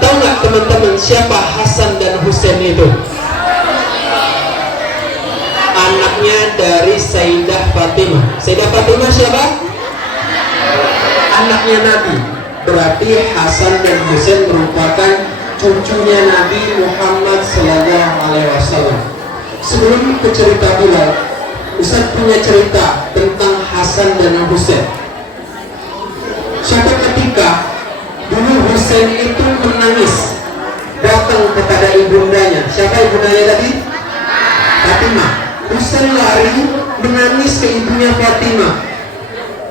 Tahu nggak teman-teman siapa Hasan dan Husain itu? Anaknya dari Sayyidah Fatimah. Sayyidah Fatimah siapa? Anaknya Nabi. Berarti Hasan dan Husain merupakan cucunya Nabi Muhammad SAW. Sebelum ke cerita Bilal, Ustaz punya cerita tentang Hasan dan Husain. Suatu ketika dulu Husain itu menangis, datang kepada ibundanya. Siapa ibundanya tadi? Fatimah. Husain lari menangis ke ibunya Fatimah,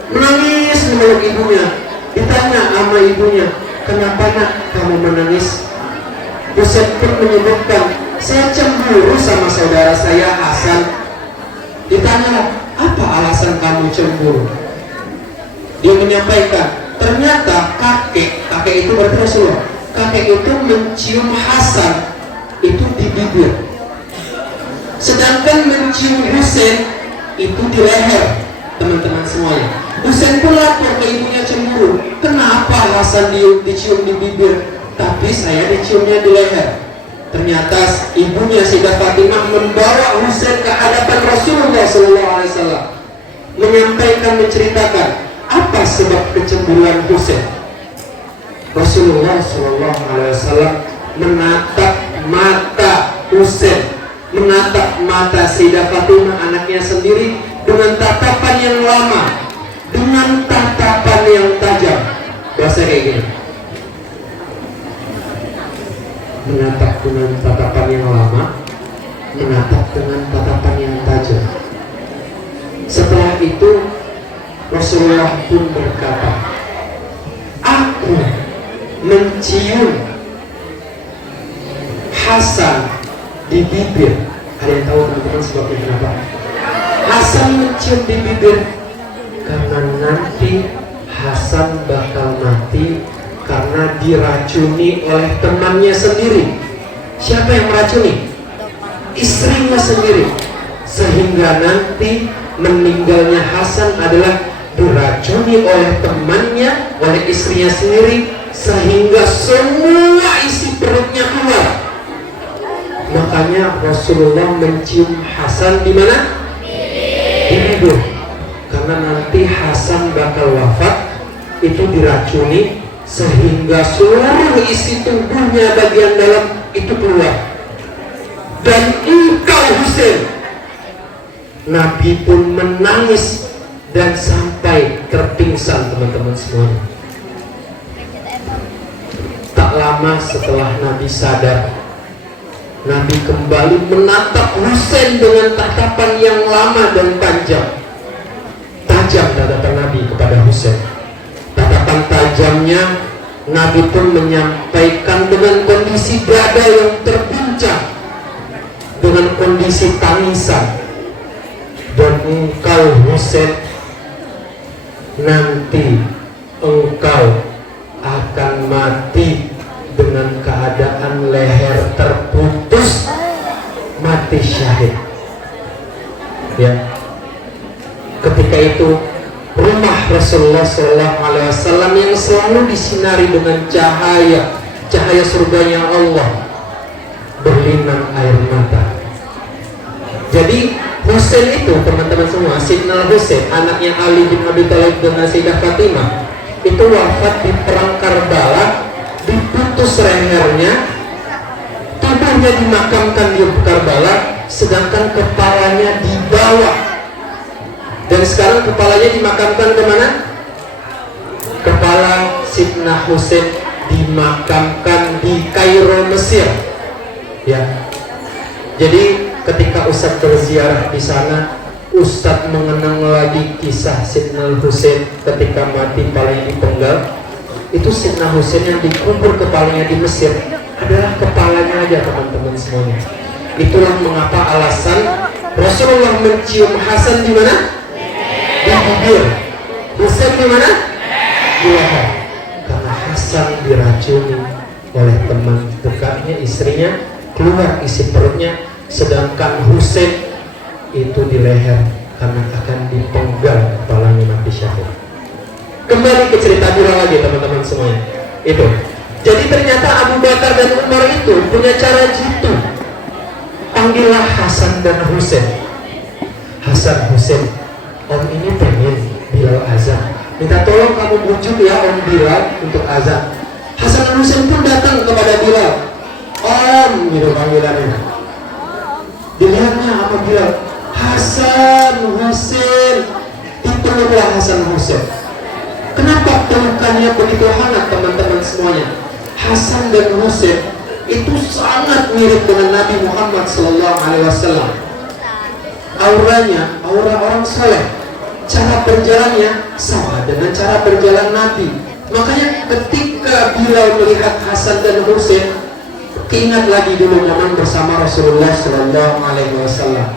menangis memeluk ibunya. Ditanya sama ibunya, kenapa nak kamu menangis? Husain pun menyebutkan, saya cemburu sama saudara saya Hasan. Ditanya, apa alasan kamu cemburu? Dia menyampaikan, ternyata kakek itu berarti Rasulullah, kakek itu mencium Hasan itu di bibir, sedangkan mencium Husain itu di leher. Teman-teman semuanya, Husain pun lapor ke ibunya cemburu, kenapa Hasan dicium di bibir, tapi saya diciumnya di leher. Ternyata ibunya Sayyidah Fatimah membawa Husain ke hadapan Rasulullah SAW, menceritakan apa sebab kecemburuan Husain. Rasulullah SAW menatap mata Husain, menatap mata Sayyidah Fatimah anaknya sendiri dengan tatapan yang lama, dengan tatapan yang tajam. Bahasa kayak gini, menatap dengan tatapan yang lama, menatap dengan tatapan yang tajam. Setelah itu Rasulullah pun berkata, aku mencium Hasan di bibir. Ada yang tahu teman-teman sebabnya kenapa? Hasan mencium di bibir karena nanti Hasan bakal mati karena diracuni oleh temannya sendiri. Siapa yang meracuni? Istrinya sendiri. Sehingga nanti meninggalnya Hasan adalah diracuni oleh temannya, oleh istrinya sendiri, sehingga semua isi perutnya keluar. Makanya Rasulullah mencium Hasan di mana? Di bibir. Karena nanti Hasan bakal wafat, itu diracuni sehingga seluruh isi tubuhnya bagian dalam itu keluar. Dan engkau Husain, Nabi pun menangis dan sampai terpingsan teman-teman semuanya. Tak lama setelah Nabi sadar, Nabi kembali menatap Husain dengan tatapan yang lama dan tajam. Tajam tatapan Nabi kepada Husain. Tatapan tajamnya Nabi pun menyampaikan dengan kondisi dada yang terguncang, dengan kondisi tangisan. Dan engkau Husain, nanti engkau akan mati dengan keadaan leher terputus, mati syahid. Ya, ketika itu rumah Rasulullah SAW yang selalu disinari dengan cahaya surganya Allah, berlinang air mata. Jadi Husain itu, teman-teman semua, Sayyidina Husain, anaknya Ali bin Abi Thalib dan Sayyidah Fatimah, itu wafat di perang Karbala, diputus lehernya, tubuhnya dimakamkan di Karbala, sedangkan kepalanya dibawa. Dan sekarang kepalanya dimakamkan kemana? Kepala Sayyidina Husain dimakamkan di Kairo, Mesir. Ya. Jadi ketika Ustadz berziarah di sana, Ustadz mengenang lagi kisah Sayyidina Husain ketika mati kepalanya dipenggal. Itu Sayyidina Husain yang dikubur kepalanya di Mesir adalah kepalanya aja, teman-teman semuanya. Itulah mengapa alasan Rasulullah mencium Hasan di mana? Di bibir. Husain di mana? Di leher. Karena Hasan diracuni oleh teman dekatnya, istrinya, keluar isi perutnya, sedangkan Husain itu di leher karena akan dipenggal kepalanya, mati syahid. Kembali ke cerita Bilal lagi, teman-teman semuanya. Itu. Jadi ternyata Abu Bakar dan Umar itu punya cara jitu. Panggillah Hasan dan Husain. Hasan, Husain, om ini pengen Bilal azan. Minta tolong kamu bujuk ya om Bilal untuk azan. Hasan dan Husain pun datang kepada Bilal. Om, gitu panggilannya. Dilihatnya apa Bilal? Hasan, Husain. Dipeluklah Hasan Husain. Kenapa pelukannya begitu hangat, teman-teman semuanya? Hasan dan Husain itu sangat mirip dengan Nabi Muhammad SAW. Auranya, aura orang soleh. Cara berjalannya sama dengan cara berjalan Nabi. Makanya ketika Bilal melihat Hasan dan Husain, ingat lagi dulu momen bersama Rasulullah SAW.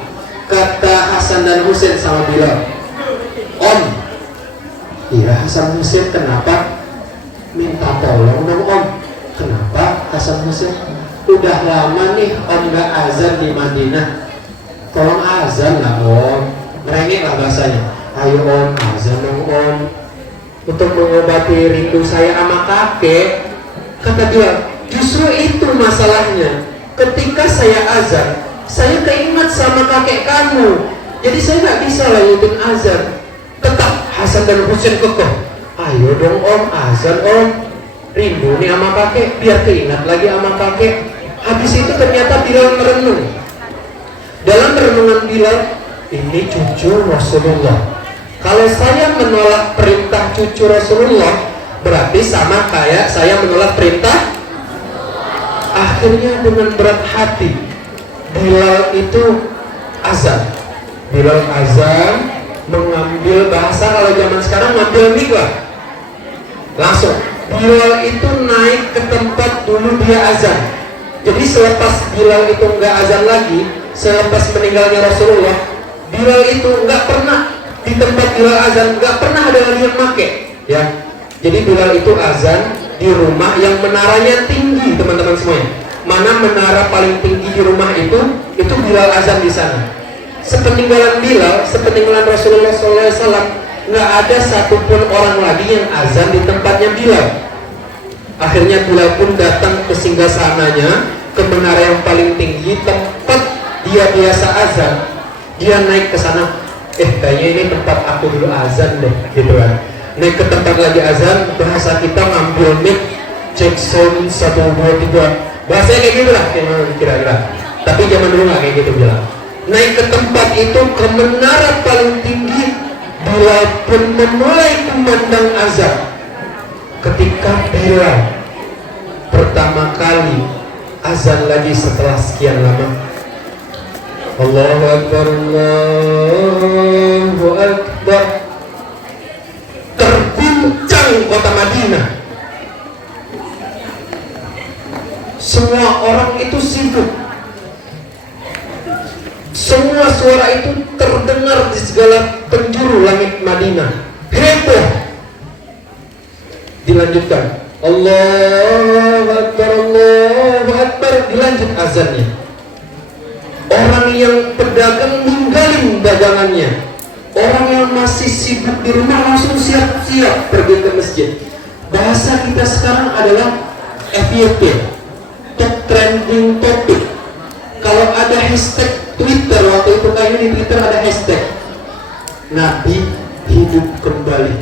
Kata Hasan dan Husain sama Bilal, Om, iya Hasan Husain, kenapa? Minta tolong dong Om. Kenapa Hasan Husain? Udah lama nih Om gak azan di Madinah. Tolong azan lah Om. Merengek lah bahasanya. Ayo Om, azan dong Om, untuk mengobati rindu saya sama kakek. Kata dia, justru itu masalahnya. Ketika saya azan, saya keingat sama kakek kamu. Jadi saya gak bisa lanjutin azan. Tetap Hasan dan Husain kekeh. Ayo dong Om, azan Om. Rindu nih sama kakek, biar keingat lagi sama kakek. Habis itu ternyata Bilal merenung. Dalam renungan Bilal, ini cucu Rasulullah. Kalau saya menolak perintah cucu Rasulullah, berarti sama kayak saya menolak perintah. Akhirnya dengan berat hati, Bilal itu azan. Bilal azan, mengambil bahasa kalau zaman sekarang ngambil mic lah. Langsung Bilal itu naik ke tempat dulu dia azan. Jadi selepas Bilal itu nggak azan lagi, selepas meninggalnya Rasulullah, Bilal itu nggak pernah di tempat Bilal azan, nggak pernah ada lagi yang make, ya. Jadi Bilal itu azan di rumah yang menaranya tinggi, teman-teman semuanya. Mana menara paling tinggi di rumah itu Bilal azan di sana. Sepeninggalan Bilal, sepeninggalan Rasulullah SAW, nggak ada satupun orang lagi yang azan di tempatnya Bilal. Akhirnya Bilal pun datang ke singgasananya, ke menara yang paling tinggi, tempat dia biasa azan. Dia naik ke sana, kayaknya ini tempat aku dulu azan deh, gitu kan. Naik ke tempat lagi azan, bahasa kita ngambil mic, cek sound 1, 2, 3. Bahasanya kayak gitu lah, kira-kira. Tapi zaman dulu nggak kayak gitu bilang. Naik ke tempat itu, ke menara paling tinggi, Bilal pun memulai kumandang azan. Ketika Bilal pertama kali azan lagi setelah sekian lama, Allahu Akbar, Allahu Akbar, terguncang kota Madinah. Semua orang itu sibuk. Semua suara itu terdengar di segala penjuru langit Madinah. Heboh. Dilanjutkan, Allahu Akbar, Allahu Akbar, dilanjut azannya. Orang yang pedagang ninggalin dagangannya. Orang yang masih sibuk di rumah langsung siap-siap pergi ke masjid. Bahasa kita sekarang adalah FYP, top trending topic. Kalau ada hashtag Twitter, waktu itu kayaknya di Twitter ada hashtag Nabi hidup kembali.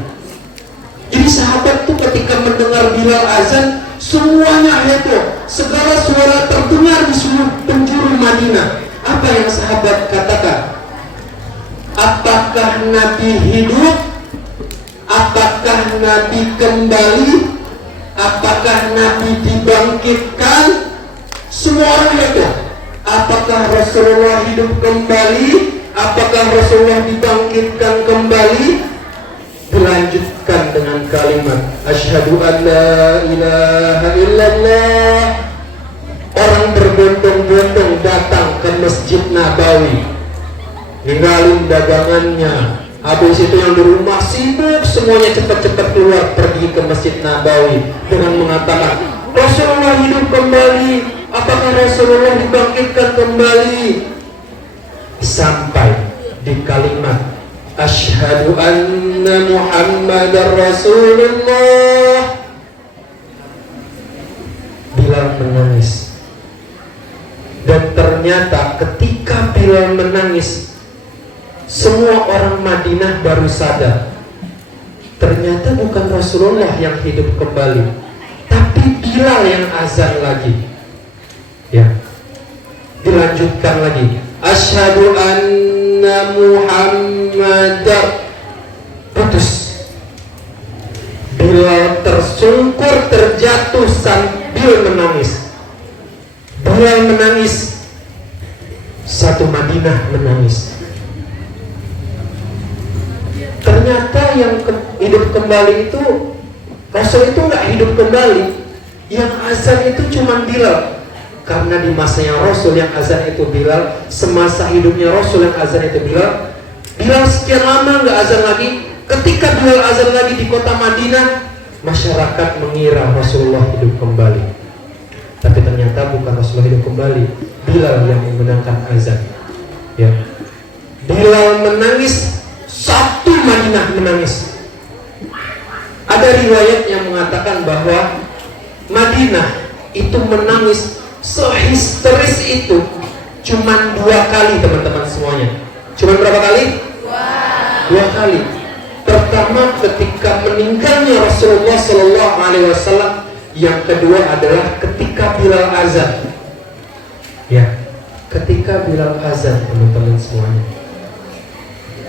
Jadi sahabat tuh ketika mendengar Bilal azan, semuanya heboh, segala suara terdengar di seluruh penjuru Madinah. Apa yang sahabat katakan? Apakah Nabi hidup? Apakah Nabi kembali? Apakah Nabi dibangkitkan? Semua orang heboh. Apakah Rasulullah hidup kembali? Apakah Rasulullah dibangkitkan kembali? Dilanjutkan dengan kalimat asyhadu an la ilaha illallah. Orang berbondong-bondong datang ke Masjid Nabawi, ninggalin dagangannya. Habis itu yang di rumah sibuk semuanya cepat-cepat keluar pergi ke Masjid Nabawi dengan mengatakan Rasulullah hidup kembali. Apakah Rasulullah dibangkitkan kembali? Sampai di kalimat asyhadu anna Muhammadar Rasulullah. Bilal menangis. Dan ternyata ketika Bilal menangis, semua orang Madinah baru sadar, ternyata bukan Rasulullah yang hidup kembali, tapi Bilal yang azan lagi. Ya, dilanjutkan lagi. Asyhadu anna Muhammadar. Putus. Bilal tersungkur, terjatuh sambil menangis. Bilal menangis, satu Madinah menangis. Ternyata yang hidup kembali itu, Rasul itu nggak hidup kembali. Yang azan itu cuma Bilal. Karena di masanya Rasul yang azan itu Bilal, semasa hidupnya Rasul yang azan itu Bilal. Bilal sekian lama nggak azan lagi. Ketika Bilal azan lagi di kota Madinah, masyarakat mengira Rasulullah hidup kembali. Tapi ternyata bukan Rasulullah hidup kembali, Bilal yang menggunakan azan. Ya, Bilal menangis, satu Madinah menangis. Ada riwayat yang mengatakan bahwa Madinah itu menangis sehisteris itu cuman 2 kali, teman-teman semuanya. Cuman berapa kali? 2 kali. Pertama ketika meninggalnya Rasulullah Shallallahu Alaihi Wasallam. Yang kedua adalah ketika Bilal azan. Ya, ketika Bilal azan, teman-teman semuanya.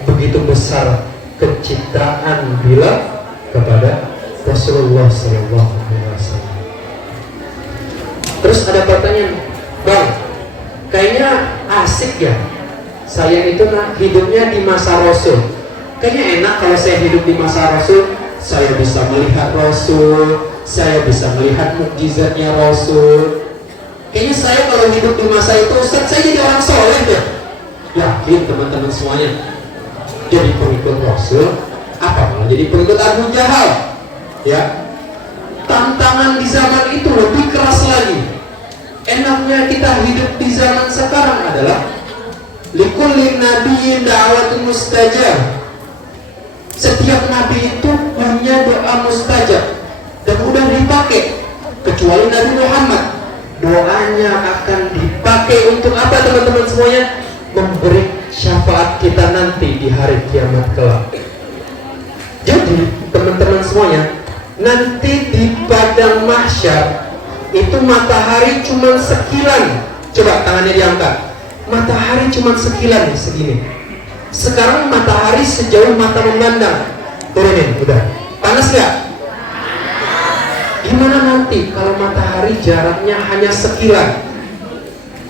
Begitu besar kecintaan Bilal kepada Rasulullah Shallallahu Alaihi Wasallam. Terus ada pertanyaan, Bang, kayaknya asik ya, saya itu hidupnya di masa Rasul. Kayaknya enak kalau saya hidup di masa Rasul. Saya bisa melihat Rasul, saya bisa melihat mukjizatnya Rasul. Kayaknya saya kalau hidup di masa itu, Ustaz, saya jadi orang soleh deh. Yakin teman-teman semuanya? Jadi pengikut Rasul, apa malah jadi pengikut Abu Jahal? Ya, tantangan di zaman itu lebih keras lagi. Enaknya kita hidup di zaman sekarang adalah likulli nabiyyin da'watun mustajab. Setiap nabi itu punya doa mustajab dan mudah dipakai, kecuali Nabi Muhammad. Doanya akan dipakai untuk apa, teman-teman semuanya? Memberi syafaat kita nanti di hari kiamat kelak. Jadi teman-teman semuanya, nanti di padang mahsyar itu matahari cuma sekilan. Coba tangannya diangkat. Matahari cuma sekilan segini. Sekarang matahari sejauh mata memandang. Turunin, udah. Panas gak? Gimana nanti kalau matahari jaraknya hanya sekilan?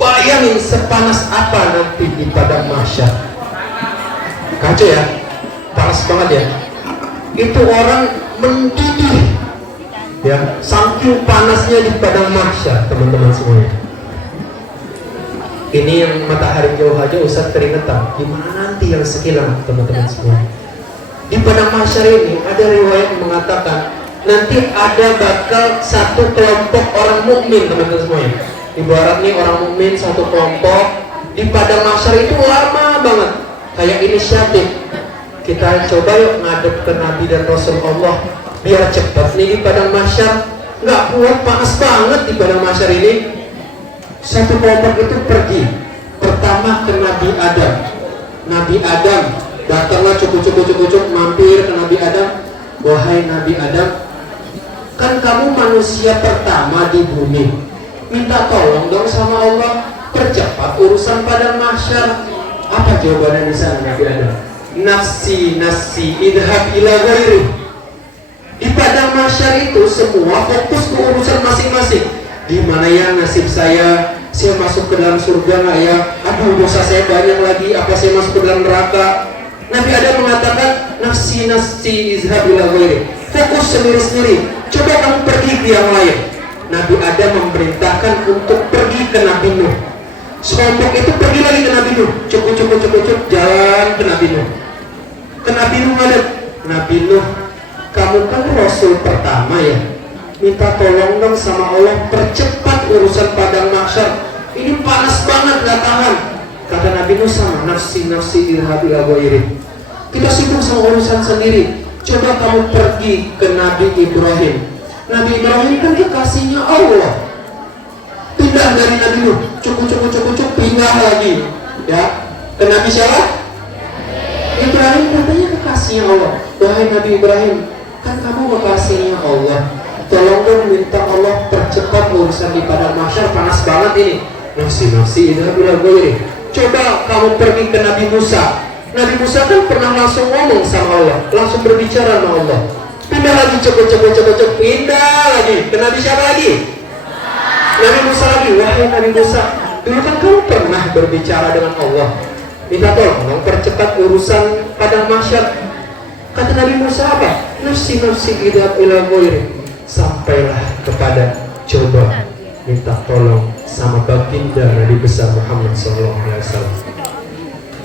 Bayangin sepanas apa nanti di padang mahsyar. Kacau ya? Panas banget ya? Itu orang mendidih ya, saking panasnya di padang mahsyar, teman-teman semuanya. Ini yang matahari jauh aja Ustaz keringetan. Gimana nanti yang sekilan, teman-teman semua? Di padang mahsyar ini ada riwayat mengatakan nanti ada bakal satu kelompok orang mukmin, teman-teman semuanya. Ibarat nih orang mukmin satu kelompok, di padang mahsyar itu lama banget. Kayak inisiatif, kita coba yuk ngadep ke Nabi dan Rasul Allah biar cepat nih di padang mahsyar. Nggak kuat, panas banget di padang mahsyar ini. Satu kelompok itu pergi pertama ke Nabi Adam. Nabi Adam datanglah cukup mampir ke Nabi Adam. Wahai Nabi Adam, kan kamu manusia pertama di bumi, minta tolong dong sama Allah percepat urusan padang mahsyar. Apa jawabannya di sana Nabi Adam? Nafsi idhab ila ghairi. Di padang mahsyar itu semua fokus ke urusan masing-masing. Di mana ya nasib saya masuk ke dalam surga nggak ya? Aduh, dosa saya banyak lagi, apa saya masuk ke dalam neraka? Nabi Adam mengatakan nafsi idhab ila ghairi. Fokus sendiri-sendiri. Coba kamu pergi ke yang lain. Nabi Adam memerintahkan untuk pergi ke Nabi Nuh. Sekelompok itu pergi lagi ke Nabi Nuh. Cukup jalan ke Nabi Nuh. Ke Nabi Nuh ada. Nabi Nuh, kamu kan Rasul pertama ya. Minta tolong dong sama Allah percepat urusan padang mahsyar. Ini panas banget, gak tahan. Kata Nabi Nuh sama nafsi irhab ila ghairi. Kita sibuk sama urusan sendiri. Coba kamu pergi ke Nabi Ibrahim. Nabi Ibrahim kan kekasihnya Allah. Pindah dari Nabi Nuh, cukup pindah lagi, ya. Ke Nabi siapa? Ibrahim, katanya kekasihnya Allah. Wahai Nabi Ibrahim, kan kamu kekasihnya Allah. Tolong dong minta Allah percepat urusan di padang mahsyar, panas banget ini. Nafsi idhab ila ghairi. Coba kamu pergi ke Nabi Musa. Nabi Musa kan pernah langsung ngomong sama Allah, langsung berbicara sama Allah. Pindah lagi, cukup, pindah lagi. Ke Nabi siapa lagi? Nabi Musa lagi. Wahai Nabi Musa, dulu kan kamu pernah berbicara dengan Allah, minta tolong percepat urusan padang mahsyar. Kata Nabi Musa apa? Nafsi idhab ila ghairi. Sampailah kepada coba minta tolong sama baginda Nabi besar Muhammad SAW.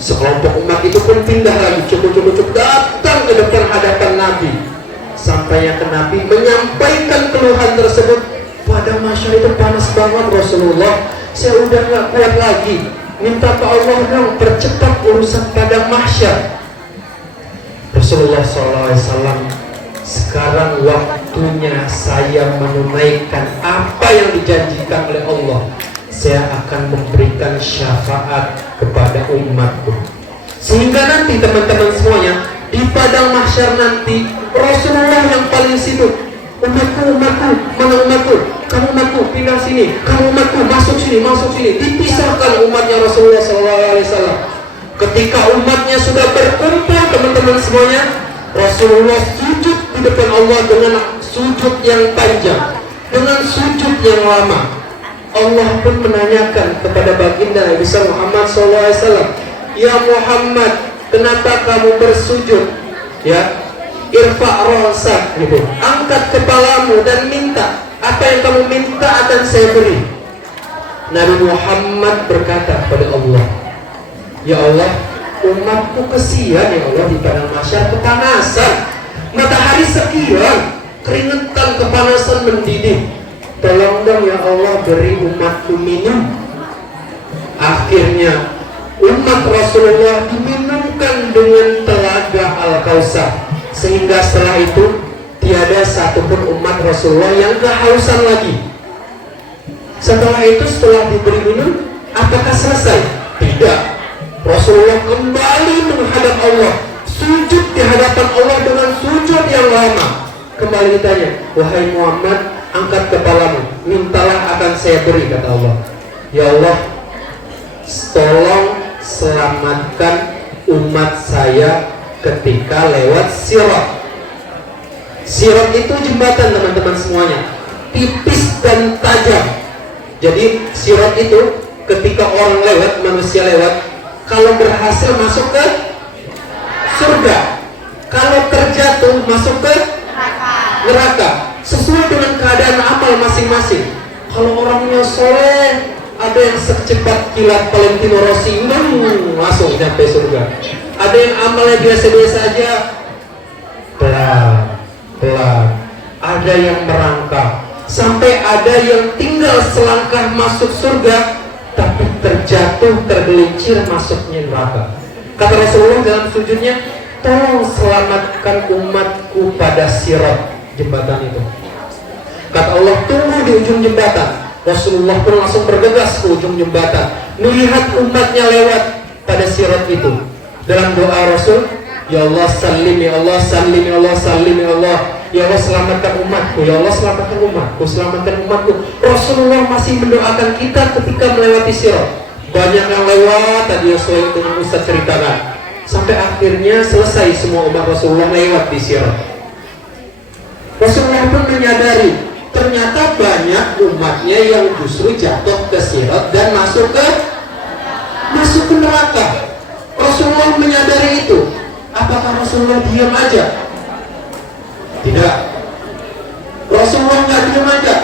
Sekelompok umat itu pun pindah lagi, cukup datang ke depan hadapan Nabi. Sampainya ke Nabi menyampaikan keluhan tersebut. Pada mahsyar itu panas banget Rasulullah, saya udah gak kuat lagi, minta ke Allah dong percepat urusan padang mahsyar. Rasulullah SAW, sekarang waktunya saya menunaikan apa yang dijanjikan oleh Allah. Saya akan memberikan syafaat kepada umatku, sehingga nanti teman-teman semuanya di padang mahsyar nanti Rasulullah yang paling sibuk. Umatku, mana umatku? Kamu umatku, pindah sini. Kamu umatku, masuk sini. Dipisahkan umatnya Rasulullah SAW. Ketika umatnya sudah berkumpul teman-teman semuanya, Rasulullah sujud di depan Allah dengan sujud yang panjang, dengan sujud yang lama. Allah pun menanyakan kepada baginda Nabi Muhammad SAW, ya Muhammad, kenapa kamu bersujud? Ya, irfa' ra'sak, gitu. Angkat kepalamu dan minta. Apa yang kamu minta akan saya beri. Nabi Muhammad berkata kepada Allah, ya Allah, umatku kesian ya Allah, di padang mahsyar kepanasan, matahari sekian, keringetan, kepanasan mendidih. Tolong dong ya Allah, beri umatku minum. Akhirnya umat Rasulullah diminumkan dengan telaga Al-Kautsar, sehingga setelah itu tiada satupun umat Rasulullah yang kehausan lagi. Setelah itu, setelah diberi minum, apakah selesai? Tidak. Rasulullah kembali menghadap Allah, sujud di hadapan Allah dengan sujud yang lama. Kembali ditanya, wahai Muhammad, angkat kepalamu, mintalah akan saya beri, kata Allah. Ya Allah, tolong selamatkan umat saya ketika lewat sirat. Sirat itu jembatan teman-teman semuanya, tipis dan tajam. Jadi sirat itu ketika orang lewat, manusia lewat, kalau berhasil masuk ke surga, kalau terjatuh masuk ke neraka, sesuai dengan keadaan amal masing-masing. Kalau orangnya soleh, ada yang secepat kilat Valentino Rossi, langsung sampai surga. Ada yang amalnya biasa-biasa aja, pelan. Ada yang merangkak, sampai ada yang tinggal selangkah masuk surga, tapi terjatuh, tergelincir, masuknya neraka. Kata Rasulullah dalam sujudnya, tolong selamatkan umatku pada sirat, jembatan itu. Kata Allah, tunggu di ujung jembatan. Rasulullah pun langsung bergegas ke ujung jembatan, melihat umatnya lewat pada sirat itu. Dalam doa Rasul, ya Allah salim, ya Allah salim, ya Allah salim, ya Allah, ya Allah selamatkan umatku, ya Allah selamatkan umatku, selamatkan umatku. Rasulullah masih mendoakan kita ketika melewati sirat. Banyak yang lewat tadi sesuai dengan Ustaz ceritakan, sampai akhirnya selesai semua umat Rasulullah lewat di sirat. Rasulullah pun menyadari ternyata banyak umatnya yang justru jatuh ke sirat dan masuk ke neraka. Rasulullah menyadari itu. Apakah Rasulullah diam aja? Tidak. Rasulullah nggak diam aja.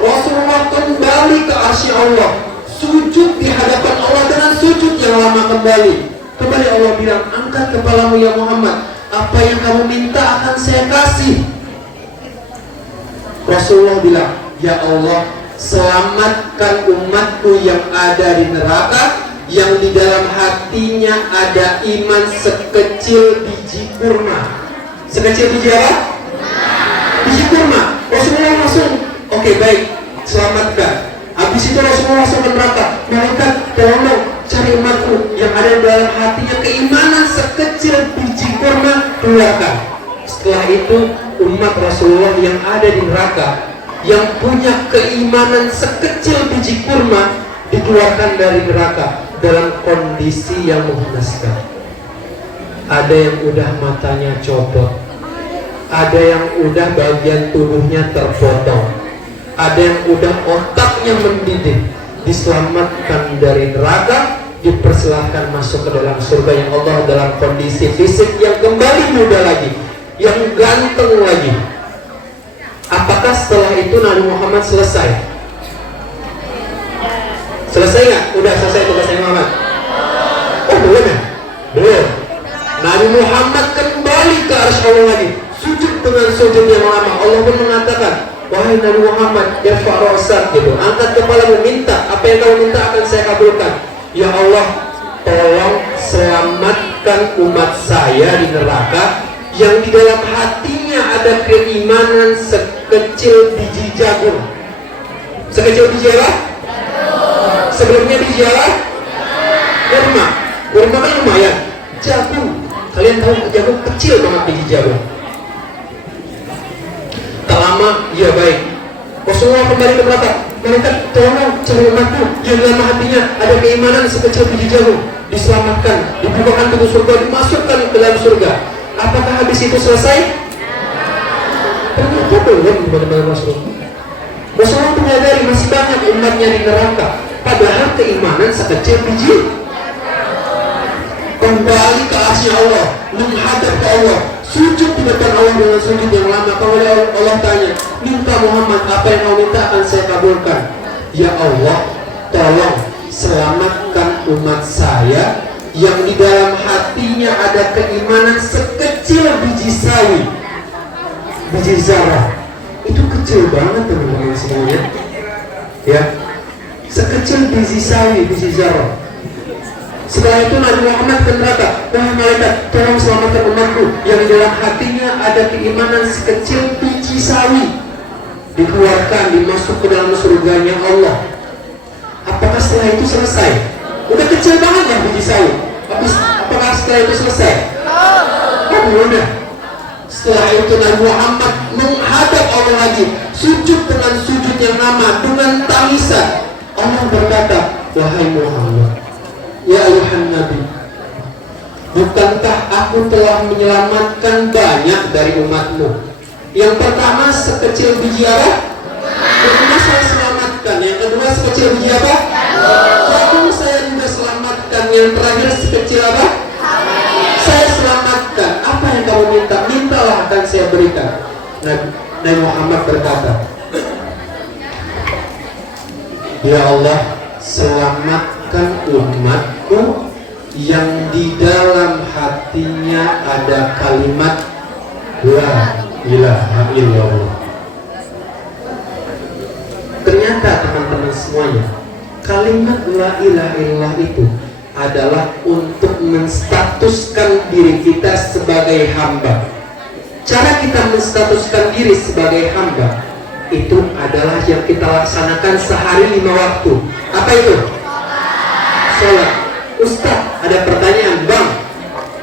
Rasulullah kembali ke arsy Allah, sujud di hadapan Allah dengan sujud yang lama kembali. Kembali Allah bilang, angkat kepalamu ya Muhammad, apa yang kamu minta akan saya kasih. Rasulullah bilang, ya Allah, selamatkan umatku yang ada di neraka, yang di dalam hatinya ada iman sekecil biji kurma. Sekecil biji apa? Biji kurma. Rasulullah langsung, oke, baik, selamatkan. Habis itu Rasulullah langsung ke neraka. Malaikat, tolong cari umatku yang ada di dalam hatinya keimanan sekecil biji kurma, keluarkan. Setelah itu umat Rasulullah yang ada di neraka, yang punya keimanan sekecil biji kurma, dikeluarkan dari neraka dalam kondisi yang mengenaskan. Ada yang udah matanya copot, ada yang udah bagian tubuhnya terpotong, ada yang udah otaknya mendidih. Diselamatkan dari neraka, dipersilahkan masuk ke dalam surga yang Allah dalam kondisi fisik yang kembali muda lagi, yang ganteng lagi. Apakah setelah itu Nabi Muhammad selesai? Selesai nggak? Udah selesai tugas Nabi Muhammad? Oh belum ya? Belum. Nabi Muhammad kembali ke arsy Allah lagi, sujud dengan sujud yang lama. Allah pun mengatakan, wahai Nabi Muhammad, ya Farosat gitu, angkat kepalamu, minta apa yang kamu minta akan saya kabulkan. Ya Allah, tolong selamatkan umat saya di neraka, yang di dalam hatinya ada keimanan sekecil biji jagung. Sekecil biji apa? Sebelumnya biji apa? Kurma. Kurma kan lumayan. Jagung. Kalian tahu jagung kecil banget biji jagung. Tak lama, ya baik. Rasulullah kembali ke belakang. Mereka tolong cari umatku yang dalam hatinya ada keimanan sekecil biji jagung. Diselamatkan, dibukakan pintu surga, dimasukkan ke dalam surga. Apakah habis itu selesai? Ternyata belum benar-benar Rasulullah. Rasulullah menyadari masih banyak umatnya di neraka, padahal keimanan sekecil biji. Kembali ke arsy Allah, menghadap ke Allah, sujud di depan Allah dengan sujud yang lama. Kalau Allah tanya, minta Muhammad apa yang kau minta akan saya kabulkan. Ya Allah, tolong selamatkan umat saya yang di dalam hatinya ada keimanan sekecil biji sawi, biji zarah. Itu kecil banget teman-teman semuanya, ya, sekecil biji sawi, biji zarah. Setelah itu Nabi Muhammad ke neraka, wahai malaikat, tolong selamatkan umatku yang di dalam hatinya ada keimanan sekecil biji sawi. Dikeluarkan, dimasuk ke dalam surganya Allah. Apakah setelah itu selesai? Udah kecil banget ya biji sawi. Apakah setelah itu selesai? Oh belum ya. Setelah itu Nabi Muhammad menghadap Allah lagi, sujud dengan sujud yang lama, dengan tangisan. Allah berkata, wahai Muhammad, ya ayuhan Nabi, bukankah aku telah menyelamatkan banyak dari umatmu? Yang pertama sekecil biji apa? Kedua saya selamatkan. Yang kedua sekecil biji apa? Jagung saya juga selamatkan. Yang terakhir sekecil apa? Saya selamatkan. Apa yang kamu minta? Mintalah akan saya berikan. Nabi Muhammad berkata, ya Allah, selamatkan umatku yang di dalam hatinya ada kalimat la ilaha illallah. Ternyata teman-teman semuanya, Kalimat la ilaha illallah itu adalah untuk menstatuskan diri kita sebagai hamba. Cara kita menstatuskan diri sebagai hamba itu adalah yang kita laksanakan sehari 5 waktu. Apa itu? Sholat. Ustaz, ada pertanyaan, Bang.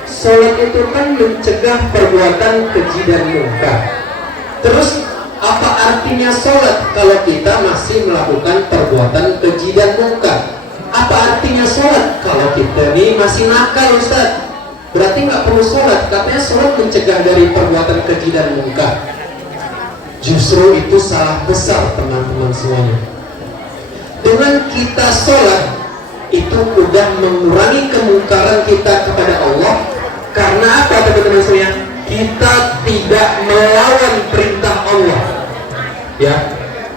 Sholat itu kan mencegah perbuatan keji dan munkar. Terus apa artinya sholat kalau kita masih melakukan perbuatan keji dan munkar? Apa artinya sholat kalau kita ini masih nakal, Ustaz? Berarti nggak perlu sholat. Katanya sholat mencegah dari perbuatan keji dan munkar. Justru itu salah besar, teman-teman semuanya. Dengan kita sholat itu udah mengurangi kemungkaran kita kepada Allah. Karena apa, teman-teman semuanya? Kita tidak melawan perintah Allah. Ya.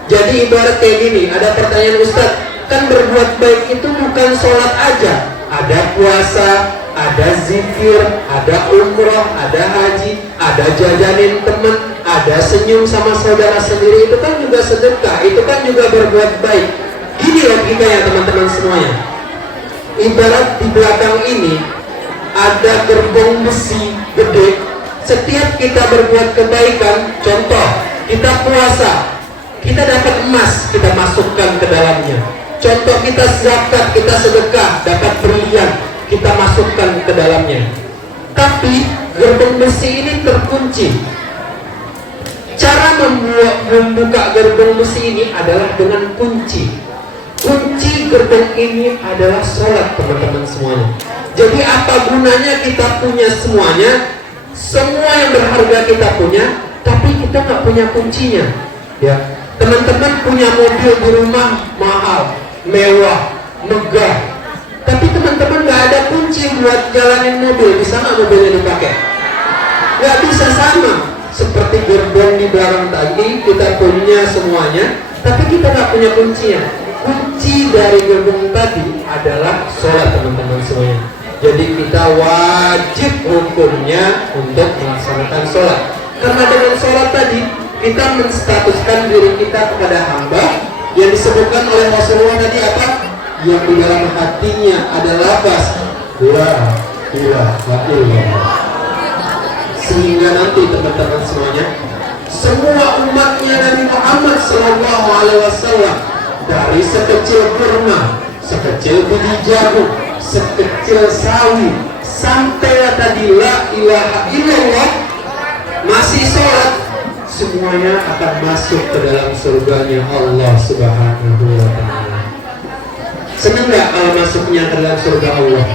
Jadi ibarat kayak gini, ada pertanyaan, Ustaz, kan berbuat baik itu bukan sholat aja, ada puasa, ada zikir, ada umroh, ada haji, ada jajanin teman, ada senyum sama saudara sendiri, itu kan juga sedekah, itu kan juga berbuat baik. Gini logikanya, teman-teman semuanya. Ibarat di belakang ini ada gerbong besi gede. Setiap kita berbuat kebaikan, contoh kita puasa, kita dapat emas, kita masukkan ke dalamnya. Contoh kita zakat, kita sedekah, dapat berlian, kita masukkan ke dalamnya. Tapi gerbong besi ini terkunci. Cara membuka gerbong besi ini adalah dengan kunci. Kunci gerbong ini adalah sholat, teman-teman semuanya. Jadi apa gunanya kita punya semuanya, semua yang berharga kita punya, tapi kita nggak punya kuncinya. Ya, teman-teman punya mobil di rumah mahal, mewah, megah, tapi teman-teman nggak ada kunci buat jalanin mobil. Bisa nggak mobilnya dipakai? Nggak bisa. Sama seperti gerbong di belakang tadi, kita punya semuanya, tapi kita nggak punya kuncinya. Kunci dari gerbong tadi adalah sholat, teman-teman semuanya. Jadi kita wajib hukumnya untuk melaksanakan sholat. Karena dengan sholat tadi kita menstatuskan diri kita kepada hamba. Yang disebutkan oleh Rasulullah tadi apa? Yang di dalam hatinya ada lafaz la ilaha illallah. Sehingga nanti, teman-teman semuanya, semua umatnya Nabi Muhammad SAW, dari sekecil kurma, sekecil biji jagung, sekecil sawi, sampai tadi la ilaha illallah, masih sholat, semuanya akan masuk ke dalam surganya Allah Subhanahu wa ta'ala. Senang gak kalau masuknya ke dalam surga Allah?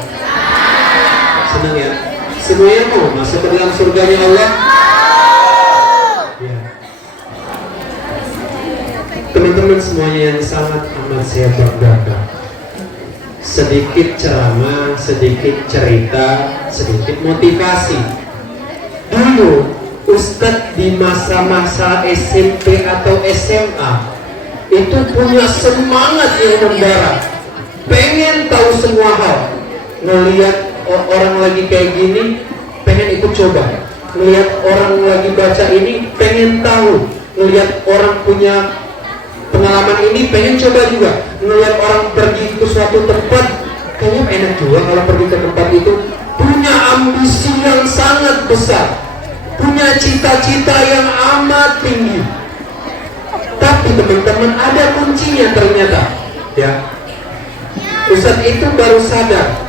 Senang ya? Semuanya mau masuk ke dalam surganya Allah? Ya. Teman-teman semuanya yang sangat amat saya banggakan, sedikit ceramah, sedikit cerita, sedikit motivasi. Dulu Ustadz di masa-masa SMP atau SMA itu punya semangat yang membara, pengen tahu semua hal. Ngelihat orang lagi kayak gini, pengen ikut coba. Ngelihat orang lagi baca ini, pengen tahu. Ngelihat orang punya pengalaman ini, pengen coba juga. Ngelihat orang pergi ke suatu tempat, kayaknya enak juga kalau pergi ke tempat itu. Punya ambisi yang sangat besar, punya cita-cita yang amat tinggi. Tapi teman-teman, ada kuncinya ternyata. Ya, Ustadz itu baru sadar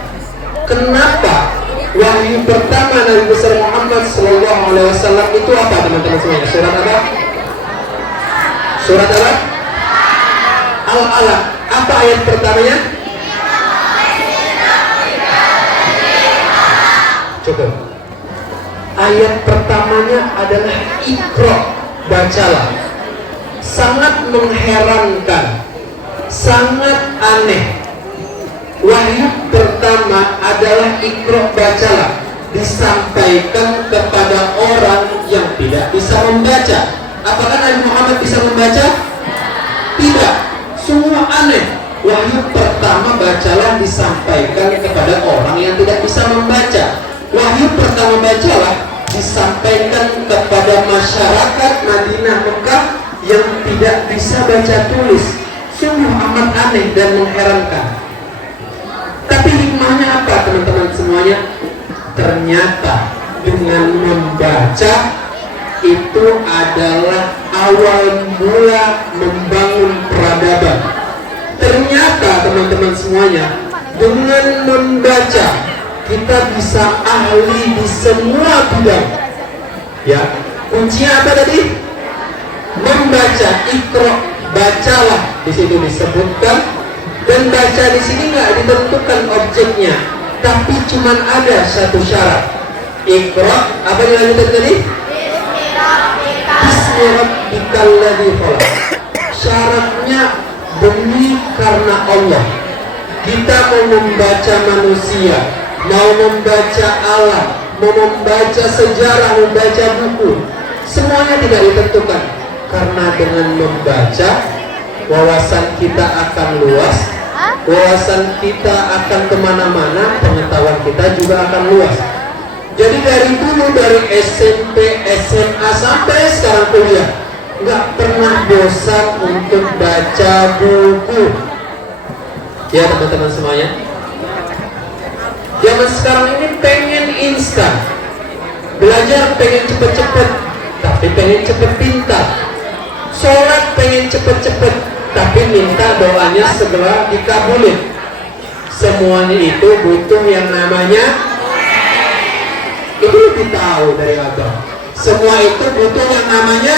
kenapa wahyu pertama Nabi besar Muhammad SAW itu apa, teman-teman semuanya? Surat apa? Surat apa? Al-Alaq. Apa ayat pertamanya? Cukup. Ayat pertamanya adalah Iqra, bacalah. Sangat mengherankan, sangat aneh. Wahyu pertama adalah Iqra, bacalah, disampaikan kepada orang yang tidak bisa membaca. Apakah Nabi Muhammad bisa membaca? Tidak. Semua aneh. Wahyu pertama bacalah disampaikan kepada orang yang tidak bisa membaca. Wahyu pertama bacalah disampaikan kepada masyarakat Madinah Mekah yang tidak bisa baca tulis. Sungguh amat aneh dan mengherankan. Tapi hikmahnya apa teman-teman semuanya? Ternyata dengan membaca itu adalah awal mula membangun peradaban. Ternyata teman-teman semuanya, dengan membaca kita bisa ahli di semua bidang. Ya, kuncinya apa tadi? Membaca, ikro, bacalah, di situ disebutkan. Dan baca di sini nggak ditentukan objeknya, tapi cuman ada satu syarat. Ikro, apa yang dilanjutkan tadi? Bismillahirrahmanirrahim. Syaratnya demi karena Allah. Kita mau membaca manusia, mau membaca alam, mau membaca sejarah, membaca buku, semuanya tidak ditentukan. Karena dengan membaca, wawasan kita akan luas, wawasan kita akan kemana-mana, pengetahuan kita juga akan luas. Jadi dari dulu, dari SMP, SMA sampai sekarang kuliah, nggak pernah bosan untuk baca buku. Ya teman-teman semuanya, zaman sekarang ini pengen instan, belajar pengen cepet-cepet, tapi pengen cepet pintar. Sholat pengen cepet-cepet, tapi minta doanya segera dikabulin. Semuanya itu butuh yang namanya, itu lebih tahu dari abang. Semua itu butuh yang namanya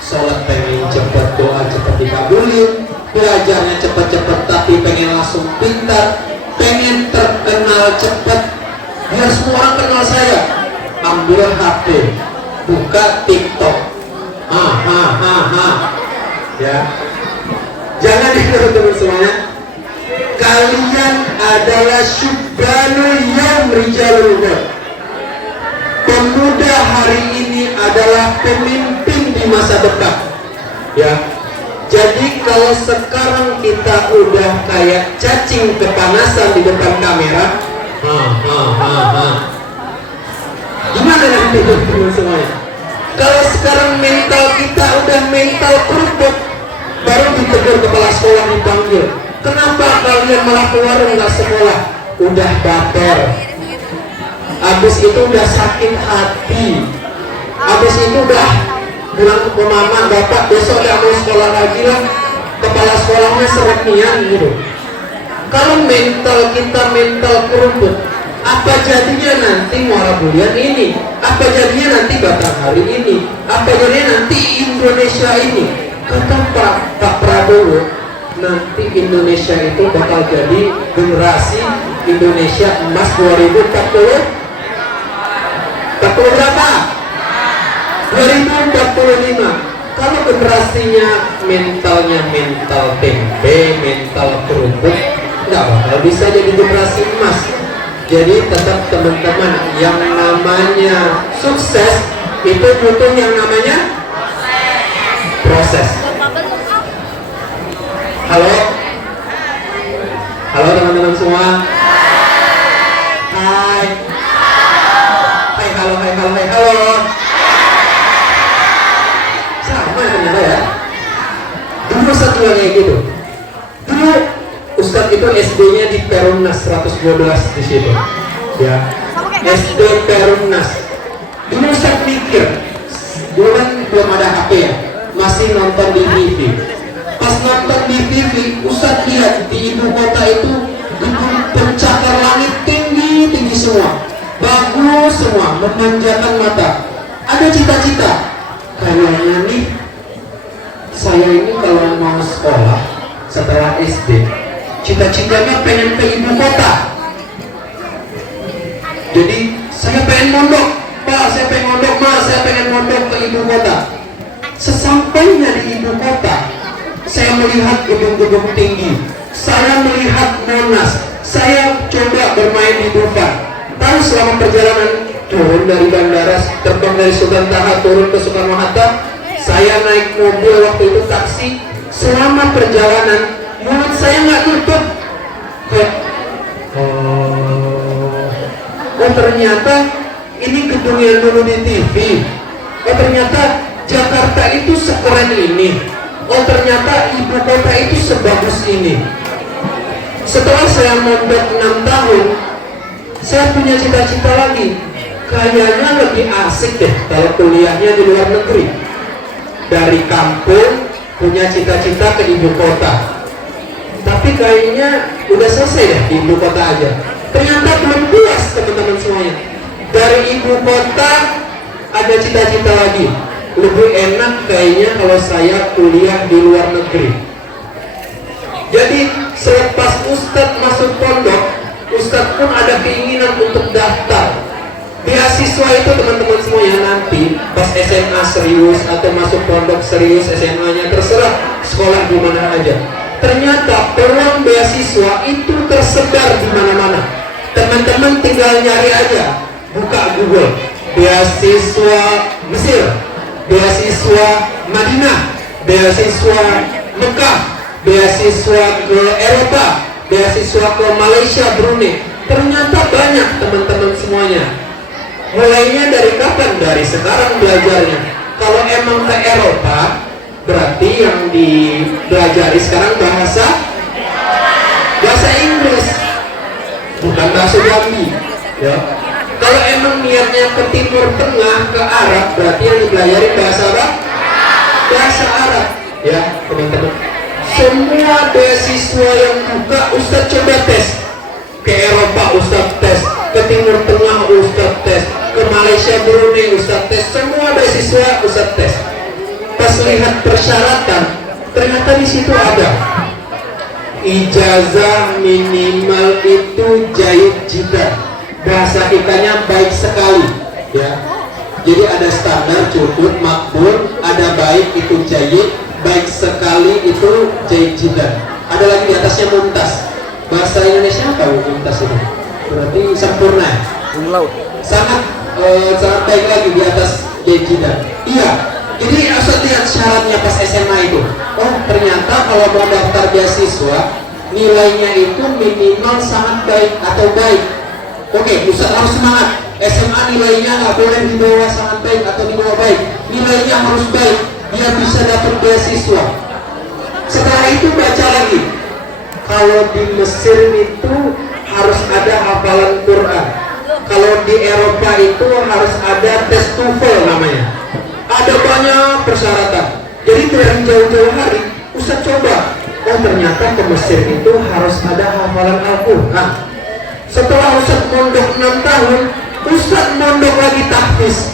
sholat pengen cepet, doa cepet dikabulin, belajarnya cepet-cepet tapi pengen langsung pintar, pengen terkenal cepet, biar semua orang kenal saya. Ambil HP, buka TikTok, ya. Jangan teman-teman semuanya, kalian adalah syubbanul yaum rijalul ghad. Pemuda hari ini adalah pemimpin di masa depan. Ya. Jadi kalau sekarang kita udah kayak cacing kepanasan di depan kamera, gimana nanti teman-teman semuanya? Kalau sekarang mental kita udah mental kerupuk, baru ditegur kepala sekolah dipanggil. Kenapa kalian malah keluar nggak sekolah? Udah baper. Abis itu udah sakit hati. Abis itu udah bilang ke mama, bapak besok gak mau sekolah lagi lah. Kepala sekolahnya seremian gitu. Kalau mental kita mental kerupuk, apa jadinya nanti muara bulan ini? Apa jadinya nanti Batanghari ini? Apa jadinya nanti Indonesia ini? Kata Pak Prabowo, nanti Indonesia itu bakal jadi generasi Indonesia emas 2040. 40 berapa? 2045. Kalau generasinya mentalnya mental tempe, mental kerupuk, nggak bakal bisa jadi generasi emas. Jadi tetap teman-teman, yang namanya sukses itu butuh yang namanya proses. Halo? Halo teman-teman semua. Hai. Hai, halo, hai, halo, hai, halo. Sama ternyata ya. Dulu satu kayak gitu. Dulu Ustadz itu SD-nya di Perumnas 112 di situ. Ya. SD Perumnas. Dulu Ustadz mikir, dulu kan belum ada HP ya, masih nonton di TV. Pas nonton di TV, Ustadz lihat di ibu kota itu gedung pencakar langit tinggi semua, bagus semua, memanjakan mata. Ada cita-cita, kayaknya nih saya ini kalau mau sekolah setelah SD, cita-citanya pengen ke ibu kota. Jadi saya pengen mondok, Pak, saya pengen mondok, Mas, saya pengen mondok ke ibu kota. Sesampainya di ibu kota, saya melihat gedung-gedung tinggi, saya melihat Monas, saya coba bermain di Dufan. Tahu selama perjalanan turun dari bandara, terbang dari Sultan Taha turun ke Soekarno Hatta, saya naik mobil waktu itu taksi. Selama perjalanan mulut saya nggak tutup. Oh ternyata ini gedung yang dulu di TV. Oh ternyata Jakarta itu sekeren ini. oh ternyata ibu kota itu sebagus ini. Setelah saya mondok 6 tahun, saya punya cita-cita lagi. Kayaknya lebih asik deh kalau kuliahnya di luar negeri. Dari kampung punya cita-cita ke ibu kota. Tapi kayaknya udah selesai deh di ibu kota aja. Ternyata belum puas teman-teman semuanya. Dari ibu kota ada cita-cita lagi. Lebih enak kayaknya kalau saya kuliah di luar negeri. Jadi selepas Ustadz masuk pondok, Ustadz pun ada keinginan untuk daftar beasiswa itu teman-teman semuanya. Nanti pas SMA serius atau masuk pondok serius, SMA-nya terserah sekolah di mana aja. Ternyata peluang beasiswa itu tersebar di mana-mana. Teman-teman tinggal nyari aja, buka Google, beasiswa Mesir, beasiswa Madinah, beasiswa Mekah, beasiswa ke Eropa, beasiswa ke Malaysia, Brunei. Ternyata banyak teman-teman semuanya. Mulainya dari kapan? Dari sekarang belajarnya. Kalau emang ke Eropa, berarti yang dipelajari sekarang bahasa Inggris, bukan bahasa Jambi. Ya. Kalau emang niatnya ke Timur Tengah, ke Arab, berarti yang dipelajari bahasa Arab. Bahasa Arab, ya teman-teman. Semua beasiswa yang buka, Ustadz coba tes. Ke Eropa Ustadz tes, ke Timur Tengah Ustadz tes, ke Malaysia, Brunei Ustadz tes, semua beasiswa Ustadz tes. Pas lihat persyaratan, ternyata di situ ada ijazah minimal itu jayyid jiddan, bahasa kitanya baik sekali, ya. Jadi ada standar cukup, makbul, ada baik itu jayyid, baik sekali itu jayyid jiddan. Ada lagi di atasnya mumtaz. Bahasa Indonesia apa mumtaz itu? Berarti sempurna. Sangat baik lagi di atas jayyid jiddan. Iya. Jadi Ustaz lihat syaratnya pas SMA itu. Oh ternyata kalau mau daftar beasiswa nilainya itu minimal sangat baik atau baik. Oke, Ustaz harus semangat. SMA nilainya nggak boleh di bawah sangat baik atau di bawah baik. Nilainya harus baik biar bisa dapat beasiswa. Setelah itu baca lagi. Kalau di Mesir itu harus ada hafalan Quran. Kalau di Eropa itu harus ada tes TOEFL namanya. Ada banyak persyaratan. Jadi dari jauh-jauh hari Ustaz coba. Oh ternyata ke Mesir itu harus ada hafalan Al-Quran. Setelah Ustaz mondok 6 tahun, Ustaz mondok lagi tahfiz.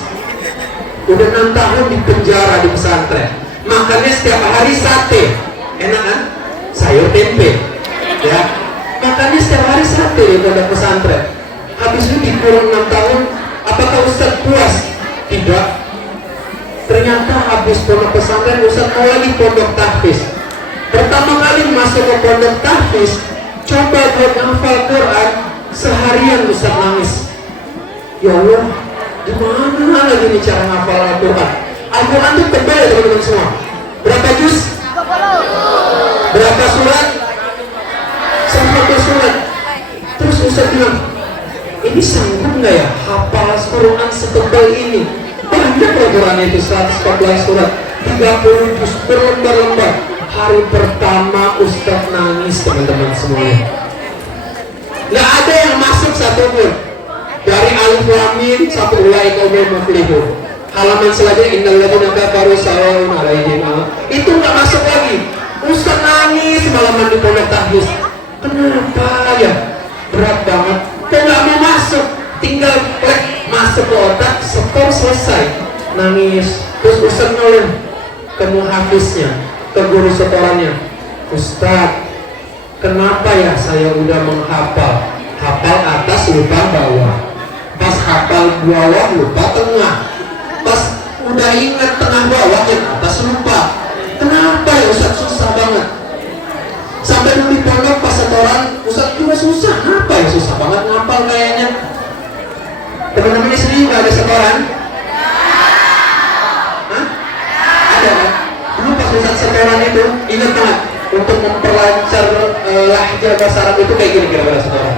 Udah 6 tahun di penjara di pesantren. Makannya setiap hari sate. Enak kan? Sayur tempe. Ya. Makannya setiap hari sate di pondok pesantren. Habis itu dikurung 6 tahun, apakah Ustaz puas? Tidak. Ternyata habis pondok pesantren Ustaz mau lagi pondok tahfiz. Pertama kali masuk ke pondok tahfiz, coba buat hafal Quran, seharian Ustaz nangis. Ya Allah, gimana lagi nih cara hafal Al-Quran? Al-Quran itu tebal ya teman-teman semua. Berapa juz? Berapa surat? 100 surat. Terus Ustaz bilang, ini sanggup nggak ya hafal Quran setebal ini? Banyak Quran itu 114 surat, 30 juz berlembar-lembar. Hari pertama Ustaz nangis teman-teman semuanya. Nggak ada yang masuk satupun. Dari alif lam mim sampai ulaika humul muflihun. Halaman selanjutnya innal ladzina kafaru sawa'un 'alaihim. Itu nggak masuk lagi. Ustaz nangis malaman di pondok tahfiz. Kenapa ya? Berat banget. Kok nggak mau masuk? Tinggal klik masuk ke otak, setor selesai. Nangis. Terus Ustaz ngeluh ke muhafiznya, ke guru setorannya. Ustaz, kenapa ya saya udah menghafal? Hafal atas lupa bawah. Pas hafal bawah lupa tengah. Pas udah ingat tengah bawah yang atas lupa. Kenapa ya Ustaz, susah banget. Sampai dulu di pondok pas setoran Ustaz juga susah. Apa ya susah banget ngapal kayaknya. Teman-teman di sini nggak ada setoran? Hah? Ada kan? Dulu pas Ustaz setoran itu ingat banget untuk memperlancar lahja bahasa Arab itu kayak gini kira-kira setoran.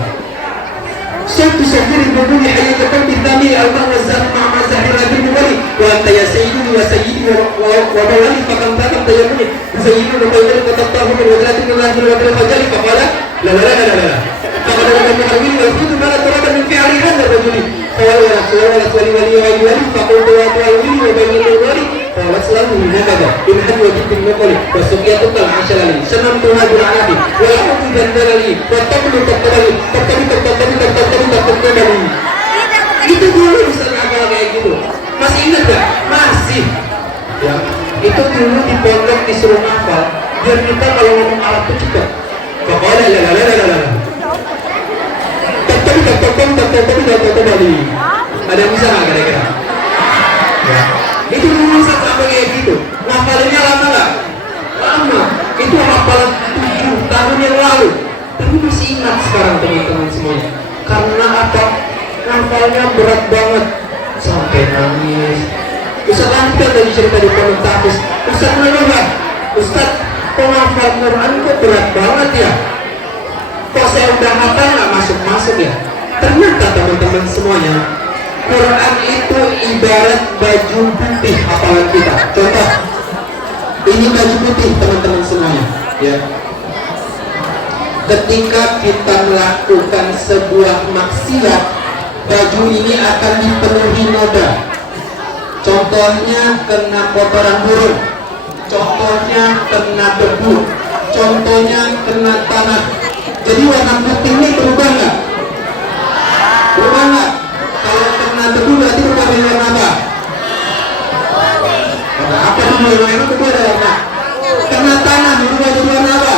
Syekh Syekh Ibnu Hayyatul Bidami Al-Mazhar Ma'mazahir Nabi Wali wa anta ya sayyidi wa sayyidi wa wali fakam takam tayammuni زينوا بيننا وتقطعوا من ولاة الله من ولاة الفجر فقال لا لا لا لا لا فقد لم يحرمني والخوض ما لا تراد من فعل هذا الرجل قال يا رسول الله ولي ولي ولي ولي فقلت يا ولي وبين الولي قالت له هكذا إن حد وجدت النقل وسقيتك العشر لي سنمتها بالعنب والحب جندل لي والتقل تقبل تقبل itu dulu Ustaz ngapal kayak gitu. Masih ingat gak? Masih ya, itu dulu di pondok disuruh ngapal biar kita kalau ngomong Arab itu cepat. Pokoknya tapi ada yang bisa nggak kira-kira? Ya. Itu dulu Ustaz ngapal kayak gitu. Ngapalinnya lama nggak? Lama. Itu hafalan 7 tahun yang lalu. Tapi masih ingat sekarang teman-teman semuanya. Karena apa? Ngapalnya berat banget sampai nangis. Ustaz lanjutkan tadi cerita di pondok tahfiz. Ustaz menurut Ustaz, penghafal Quran kok berat banget ya? Kok saya udah hafal nggak masuk-masuk ya? Ternyata teman-teman semuanya, Quran itu ibarat baju putih hafalan kita. Contoh, ini baju putih teman-teman semuanya ya. Ketika kita melakukan sebuah maksiat, baju ini akan dipenuhi noda. Contohnya kena kotoran burung, contohnya kena debu, contohnya kena tanah. Jadi warna putih ini berubah nggak? Berubah nggak? Kalau kena debu berarti berubah dari warna apa? Warna apa dulu yang itu berubah dari warna? Kena tanah berubah dari warna apa?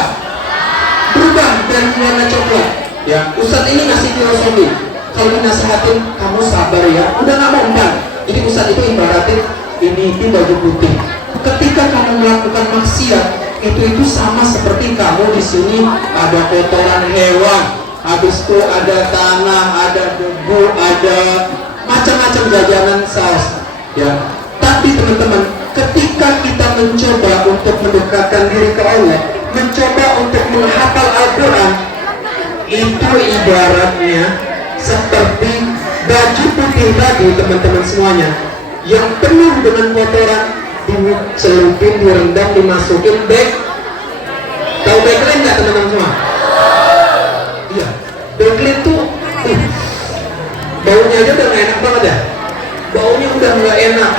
Berubah dari warna coklat. Ya, Ustadz ini ngasih filosofi. Kalau dinasehatin, kamu sabar ya, udah nggak mau enggak. Jadi Ustadz itu ibaratin ini baju putih. Ketika kamu melakukan maksiat, itu sama seperti kamu di sini ada kotoran hewan, habis itu ada tanah, ada debu, ada macam-macam jajanan saus. Ya, tapi teman-teman, ketika kita mencoba untuk mendekatkan diri ke Allah, mencoba untuk menghafal Al-Quran, itu ibaratnya seperti baju putih tadi teman-teman semuanya yang penuh dengan kotoran, dicelupin, direndam, dimasukin bag. Tahu backline nggak teman-teman semua? Iya, backline tuh baunya aja udah nggak enak banget ya. Baunya udah nggak enak.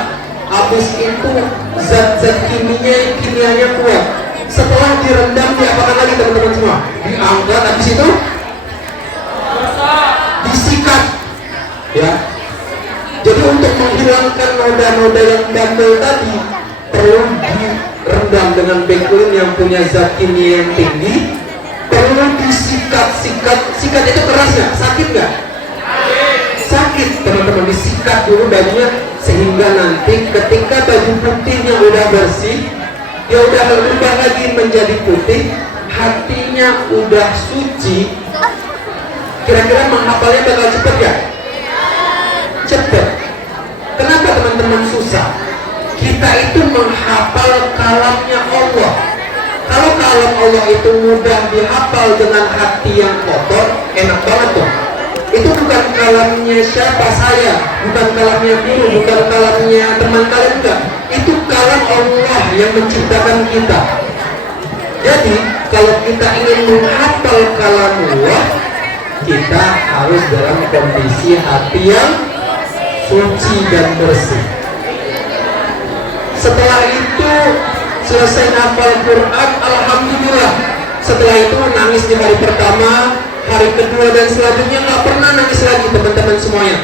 Habis itu zat-zat kimianya kuat. Setelah direndam diapakan lagi teman-teman semua? Diangkat, habis itu disikat ya. Jadi untuk menghilangkan noda-noda yang bandel tadi perlu direndam dengan backline yang punya zat kimia yang tinggi, perlu disikat itu keras ya? Sakit nggak? Sakit teman-teman. Disikat dulu bajunya sehingga nanti ketika baju putihnya udah bersih, dia udah berubah lagi menjadi putih, hatinya udah suci. Kira-kira menghafalnya bakal cepet ya? Cepet. Kenapa teman-teman susah? Kita itu menghafal kalamnya Allah. Kalau kalam Allah itu mudah dihafal dengan hati yang kotor, enak banget tuh. Itu bukan kalamnya siapa, saya, bukan kalamnya guru, bukan kalamnya teman kalian, enggak. Itu kalam Allah yang menciptakan kita. Jadi kalau kita ingin menghafal kalam Allah, kita harus dalam kondisi hati yang suci dan bersih. Setelah itu selesai hafal Quran, alhamdulillah. Setelah itu nangis di hari pertama, hari kedua dan selanjutnya nggak pernah nangis lagi teman-teman semuanya.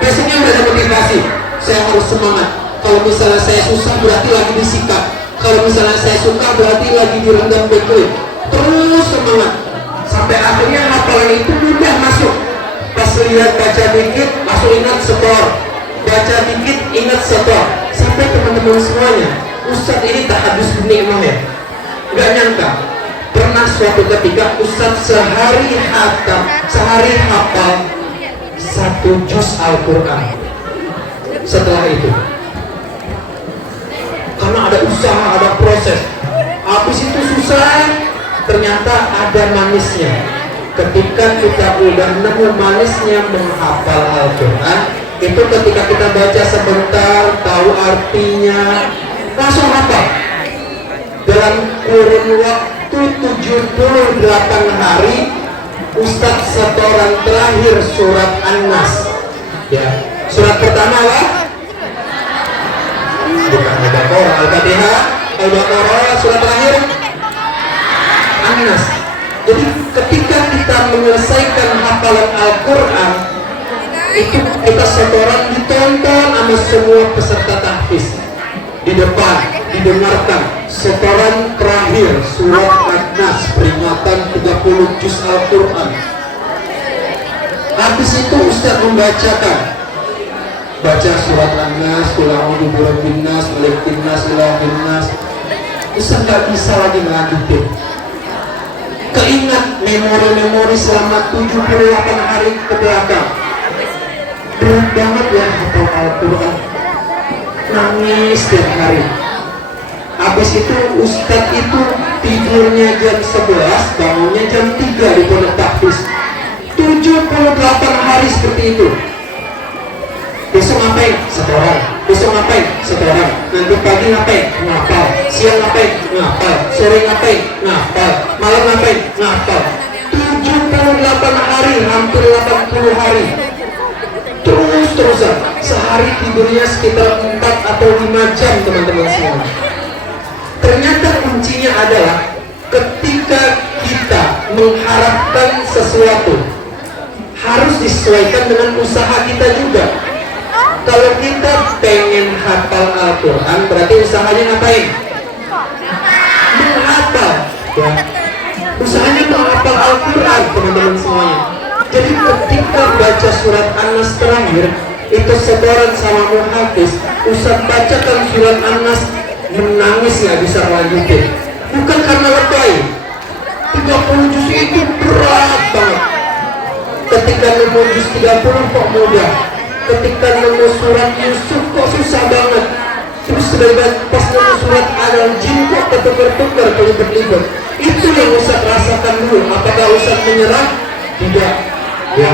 Besoknya udah ada motivasi, saya harus semangat. Kalau misalnya saya susah berarti lagi disikat. Kalau misalnya saya suka berarti lagi direndam backline. Terus semangat sampai akhirnya hafalan itu mudah masuk. Pas lihat baca dikit langsung ingat setor, baca dikit ingat setor. Sampai teman-teman semuanya, Ustadz ini tahadus binikmah ya. Gak nyangka pernah suatu ketika Ustadz sehari hafal 1 juz Al-Quran. Setelah itu karena ada usaha, ada proses, habis itu susah, ternyata ada manisnya. Ketika kita udah nemu manisnya menghafal Al-Quran, itu ketika kita baca sebentar, tahu artinya, langsung hafal. dalam kurun waktu 78 hari Ustadz setoran terakhir surat An-Nas. Ya, surat pertama lah bukan Al-Baqarah, Al-Fatihah, Al-Baqarah, surat terakhir An-Nas. Jadi ketika kita menyelesaikan hafalan Al-Quran, itu kita setoran ditonton sama semua peserta tahfiz. Di depan didengarkan setoran terakhir surat An-Nas, peringatan 30 juz Al-Quran. Habis itu Ustaz membacakan, baca surat An-Nas, Qul a'udzu birabbin nas, malikin nas, ilahin nas. Ustaz gak bisa lagi ngelanjutin. Keingat memori-memori selama 78 hari ke belakang. Berat banget ya hafal Al-Quran, nangis setiap hari. Habis itu Ustadz itu tidurnya jam 11, bangunnya jam 3 di pondok tahfiz. 78 hari seperti itu. Besok ngapain? Setoran. Besok ngapain? Setoran. Nanti pagi ngapain? Ngapal. Siang ngapain? Ngapal. Sore ngapain? Ngapal. Malam ngapain? Ngapal. 78 hari, hampir 80 hari. Terus-terusan. Sehari tidurnya sekitar 4 atau 5 jam, teman-teman semua. Ternyata kuncinya adalah ketika kita mengharapkan sesuatu, harus disesuaikan dengan usaha kita juga. Kalau kita pengen hafal Al-Quran, berarti usahanya ngapain? Menghafal, ya. Usahanya menghafal Al-Quran, teman-teman semuanya. Jadi ketika baca surat An-Nas terakhir, itu setoran sama muhafiz, Ustaz bacakan surat An-Nas, menangis nggak bisa lanjutin. Bukan karena lebay, 30 juz itu berat banget. Ketika nemu juz 30 kok mudah, ketika nemu surat Yusuf kok susah banget. Terus pas nemu surat Al-Jin kok ketukar-tukar, kelibet-libet. Itu yang Ustaz rasakan dulu. Apakah Ustaz menyerah? Tidak. Ya,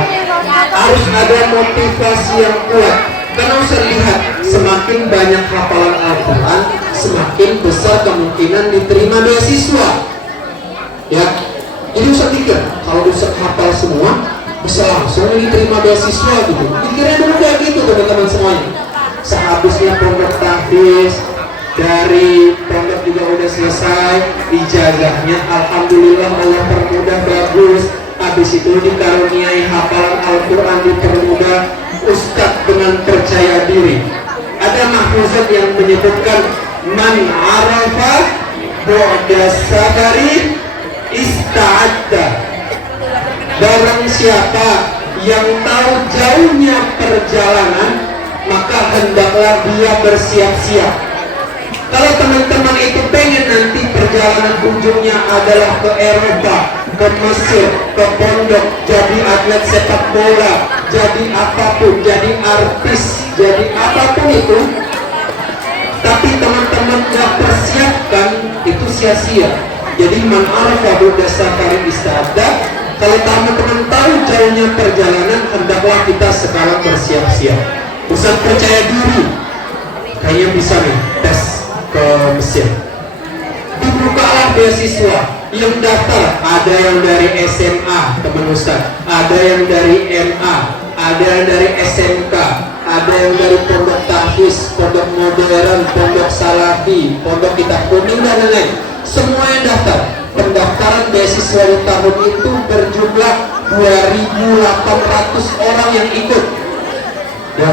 harus ada motivasi yang kuat. Karena Ustaz lihat, semakin banyak hafalan Al-Quran, semakin besar kemungkinan diterima beasiswa. Ya, jadi Ustaz pikir kalau Ustaz hafal semua, bisa langsung diterima beasiswa gitu. Pikirnya dulu kayak gitu, teman-teman semuanya. Sehabisnya pondok tahfiz, dari pondok juga udah selesai, ijazahnya alhamdulillah Allah permudah bagus. Habis itu dikaruniai hafalan Al-Quran dipermudah, Ustadz dengan percaya diri. Ada mahfuzat yang menyebutkan man arafa bu'da sabari ista'adda. Barang siapa yang tahu jauhnya perjalanan, maka hendaklah dia bersiap-siap. Kalau teman-teman itu pengen nanti perjalanan ujungnya adalah ke Eropa, ke Mesir, ke pondok, jadi atlet sepak bola, jadi apapun, jadi artis, jadi apapun itu, tapi teman-teman gak persiapkan, itu sia-sia. Jadi man arafa bu'da safari ista'adda. Kalau teman-teman tahu jauhnya perjalanan, hendaklah kita sekarang bersiap-siap. Ustaz percaya diri, kayaknya bisa nih tes ke Mesir. Dibukalah beasiswa. Yang daftar ada yang dari SMA, teman Ustaz, ada yang dari MA, ada yang dari SMK, ada yang dari pondok tahfiz, pondok modern, pondok salafi, pondok kitab kuning dan lain-lain. Semua yang daftar. Pendaftaran beasiswa di tahun itu berjumlah 2.800 orang yang ikut. Ya.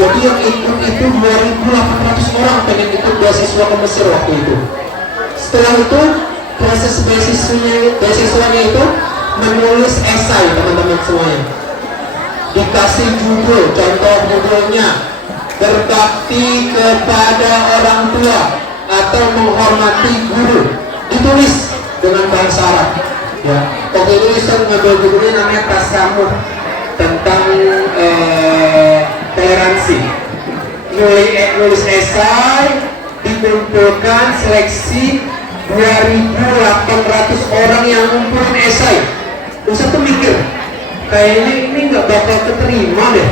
Jadi yang ikut itu 2.800 orang pengen ikut beasiswa ke Mesir waktu itu. Setelah itu proses beasiswanya itu menulis esai, teman-teman semuanya. Dikasih judul, contoh judulnya berbakti kepada orang tua atau menghormati guru. Ditulis dengan bahasa Arab. Ya, waktu itu saya ngambil judulnya namanya Tasamuh, tentang toleransi. Nulis esai, dikumpulkan seleksi 2.800 orang yang ngumpulin esai. Ustaz tuh mikir, kayaknya ini nggak bakal keterima deh.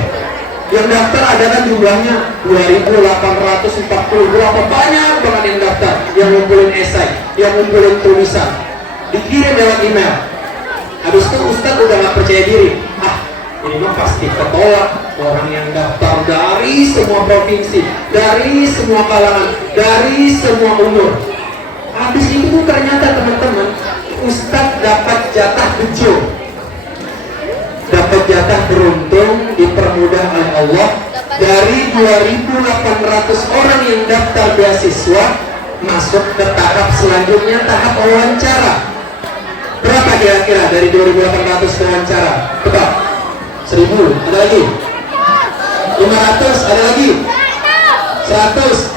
Yang daftar ada kan jumlahnya 2.840 berapa banyak banget yang daftar, yang ngumpulin esai, yang ngumpulin tulisan, dikirim lewat email. Habis itu Ustadz udah gak percaya diri, ini mah pasti ketolak. Orang yang daftar dari semua provinsi, dari semua kalangan, dari semua umur. Habis itu tuh ternyata teman-teman, Ustadz dapat jatah bejo, dapat jatah beruntung, dipermudah oleh Allah. Dari 2.800 orang yang daftar beasiswa, masuk ke tahap selanjutnya, tahap wawancara. Berapa kira-kira dari 2.800 wawancara? Tebak. 1.000, ada lagi 500, ada lagi 100,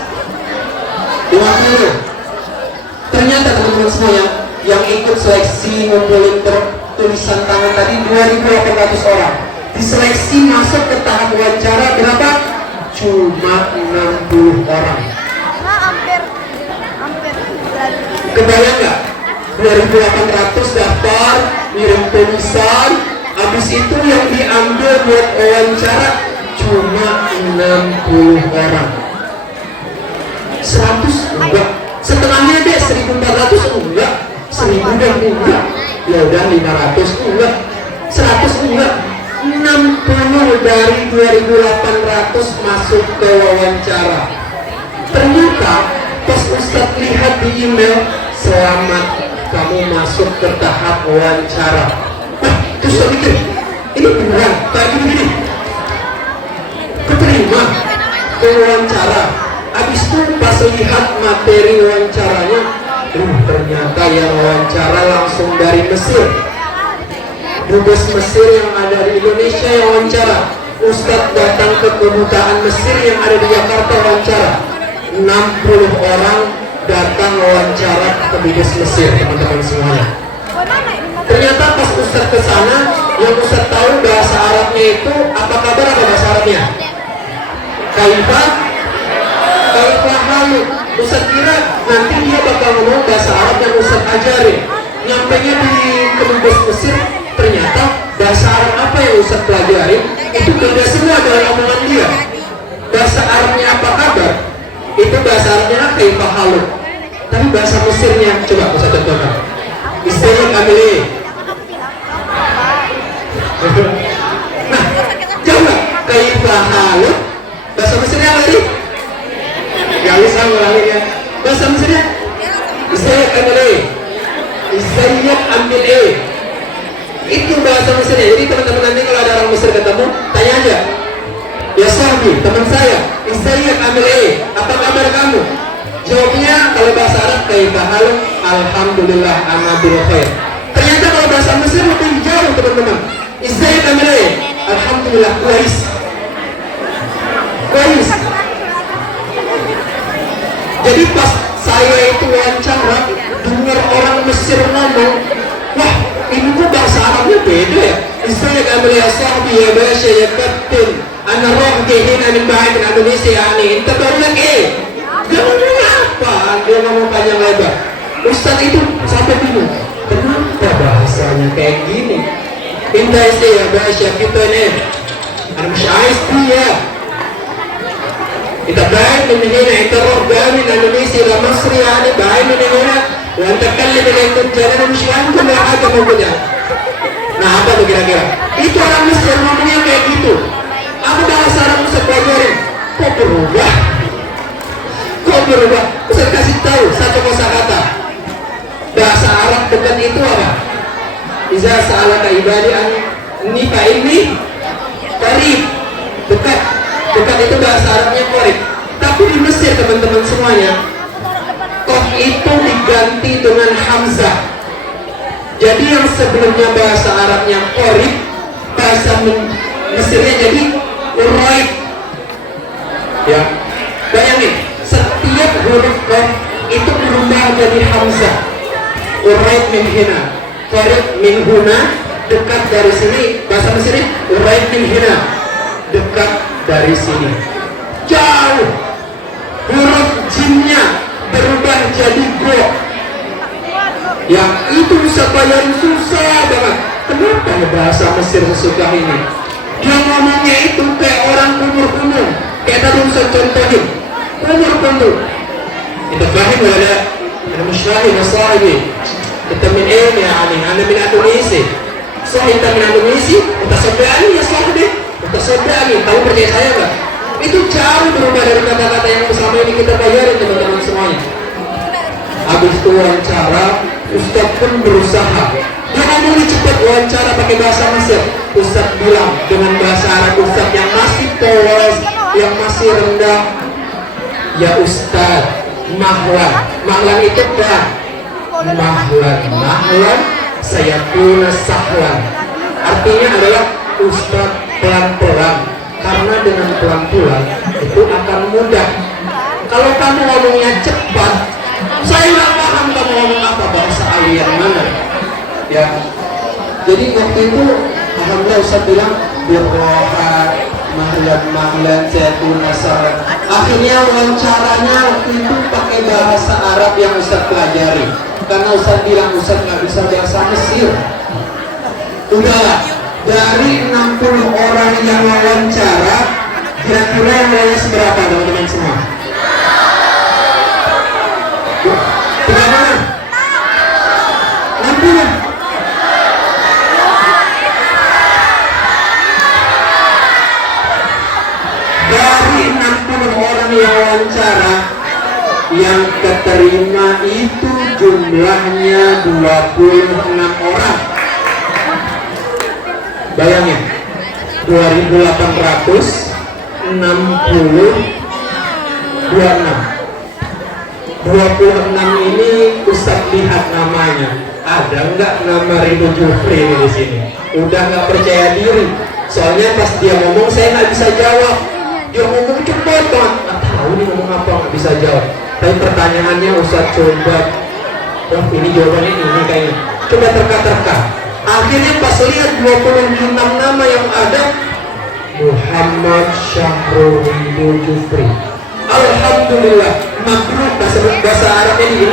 50. Ternyata teman-teman semua yang ikut seleksi ngumpulin tulisan tangan tadi 2.800 orang, diseleksi masuk ke tahap wawancara berapa? Cuma 60 orang. Kebayang nggak? 2.800 daftar, ngirim tulisan, habis itu yang diambil buat wawancara cuma 60 orang. 100 enggak, setengahnya deh, 1.400 enggak, 1.000 deh enggak, ya udah 500 enggak, 100 enggak, 60 dari 2.800 masuk ke wawancara. Ternyata pas Ustadz lihat di email, selamat kamu masuk ke tahap wawancara. Terus saya mikir, ini beneran kayak gini-gini, keterima ke wawancara. Habis itu pas lihat materi wawancaranya, ternyata yang wawancara langsung dari Mesir, dubes Mesir yang ada di Indonesia yang wawancara. Ustadz datang ke kedutaan Mesir yang ada di Jakarta wawancara. 60 orang datang wawancara ke dubes Mesir, teman-teman semuanya. Ternyata pas Ustadz ke sana, yang Ustadz tahu bahasa Arabnya itu apa kabar, apa bahasa Arabnya? Kaifah halu. Ustadz kira nanti dia bakal ngomong bahasa Arab yang Ustadz ajarin. Nyampainya di kedubes Mesir, ternyata bahasa Arab apa yang Ustadz pelajarin itu beda semua dari omongan dia. Bahasa Arabnya apa kabar, itu bahasa Arabnya kaifah halu. Tapi bahasa Mesirnya, coba Ustadz contohkan. Istilah kami. Nah, coba kaifah halu, bahasa Mesirnya apa tadi? Gak bisa ngulangi ya. Bahasa Mesirnya Isayyak ambil E. Itu bahasa Mesirnya. Jadi teman-teman nanti kalau ada orang Mesir ketemu, tanya aja, ya sahabi, teman saya, Isayyak ambil E, apa kabar kamu? Jawabnya kalau bahasa Arab kaifah halu, alhamdulillah ana bil khair. Ternyata kalau bahasa Mesir lebih jauh teman-teman. Isayyak ambil E, alhamdulillah kuais. Jadi pas saya itu wawancara, dengar orang Mesir ngomong, wah ini kok bahasa Arabnya beda ya. Isayyak ambil ya sahbi ya basya ya kapten, ana roh hina min bahasa Indonesia yani. Kita baru lagi. Dia ngomong apa? Dia ngomong panjang lebar. Ustadz itu sampai bingung, kenapa bahasanya kayak gini? Indah ya basya kita nih, ana mش عايز dia. Kita baik من هنا انت روح جاي من اندونيسيا الى مصر يعني بعين من هنا وانت تتكلم اللي كنت انا مش فاهم كل حاجه موجوده. Nah apa tuh kira-kira? Itu orang Mesir ngomongnya kayak gitu. Aku bahasa Arab Ustaz pelajarin, kok berubah? Ustaz kasih tahu satu kosakata. Bahasa Arab dekat itu apa? Iza sa'alaka ibadi anni fa inni qarib. Dekat itu bahasa Arabnya qarib. Tapi di Mesir teman-teman semuanya, kof itu diganti dengan hamzah. Jadi yang sebelumnya bahasa Arabnya qarib, bahasa Mesirnya jadi quraib. Ya, bayangin, setiap huruf kof itu berubah jadi hamzah. Quraib min hina, qarib min huna, dekat dari sini. Bahasa Mesirnya quraib min hina, dekat dari sini. Jauh. Huruf jinnya berubah jadi go. Yang itu bisa bayarin susah banget. Kenapa bahasa Mesir sesuka ini? Dia ngomongnya itu kayak orang kumur-kumur. Kayak tadi Ustaz contohin, kumur-kumur. Kita fahim wala? Ana musyrahi masahibi. Kita min ain yani? Ana min Indonesia. So kita min Indonesia, utasabbani ya sahabi. Utasabbani, kamu percaya saya enggak? Itu jauh berubah dari kata-kata yang selama ini kita bayarin teman-teman semuanya. Habis itu wawancara, Ustaz pun berusaha. Dia ngomongnya cepat, wawancara pakai bahasa Mesir. Ustaz bilang dengan bahasa Arab Ustaz yang masih polos, yang masih rendah, ya Ustaz, mahlan. Mahlan itu apa? Mahlan, saya punya sahlan. Artinya adalah Ustaz pelan-pelan. Karena dengan pelan-pelan itu akan mudah. Kalau kamu ngomongnya cepat, saya nggak paham kamu ngomong apa, bahasa alien mana. Ya, jadi waktu itu alhamdulillah Ustaz bilang birrohat, mahlan, zaitun, nasar. Akhirnya wawancaranya waktu itu pakai bahasa Arab yang Ustaz pelajari. Karena Ustaz bilang Ustaz nggak bisa bahasa Mesir. Udahlah, dari 60 orang yang wawancara, kira-kira yang lolos berapa teman-teman semua? Berapa? 60. Dari 60 orang yang wawancara, yang keterima itu jumlahnya 26 orang. Bayangin, 26 ini Ustaz lihat namanya. Ada nggak nama Ridho Jufri di sini? Udah nggak percaya diri. Soalnya pas dia ngomong saya nggak bisa jawab. Dia ngomong cepet banget, nggak tahu nih ngomong apa, nggak bisa jawab. Tapi pertanyaannya Ustaz coba, oh ini jawabannya ini kayaknya. Coba terka-terka. Akhirnya pas lihat 26 nama yang ada, Muhammad Syahrul Ridho Jufri. Alhamdulillah, mabruk, bahasa Arabnya ini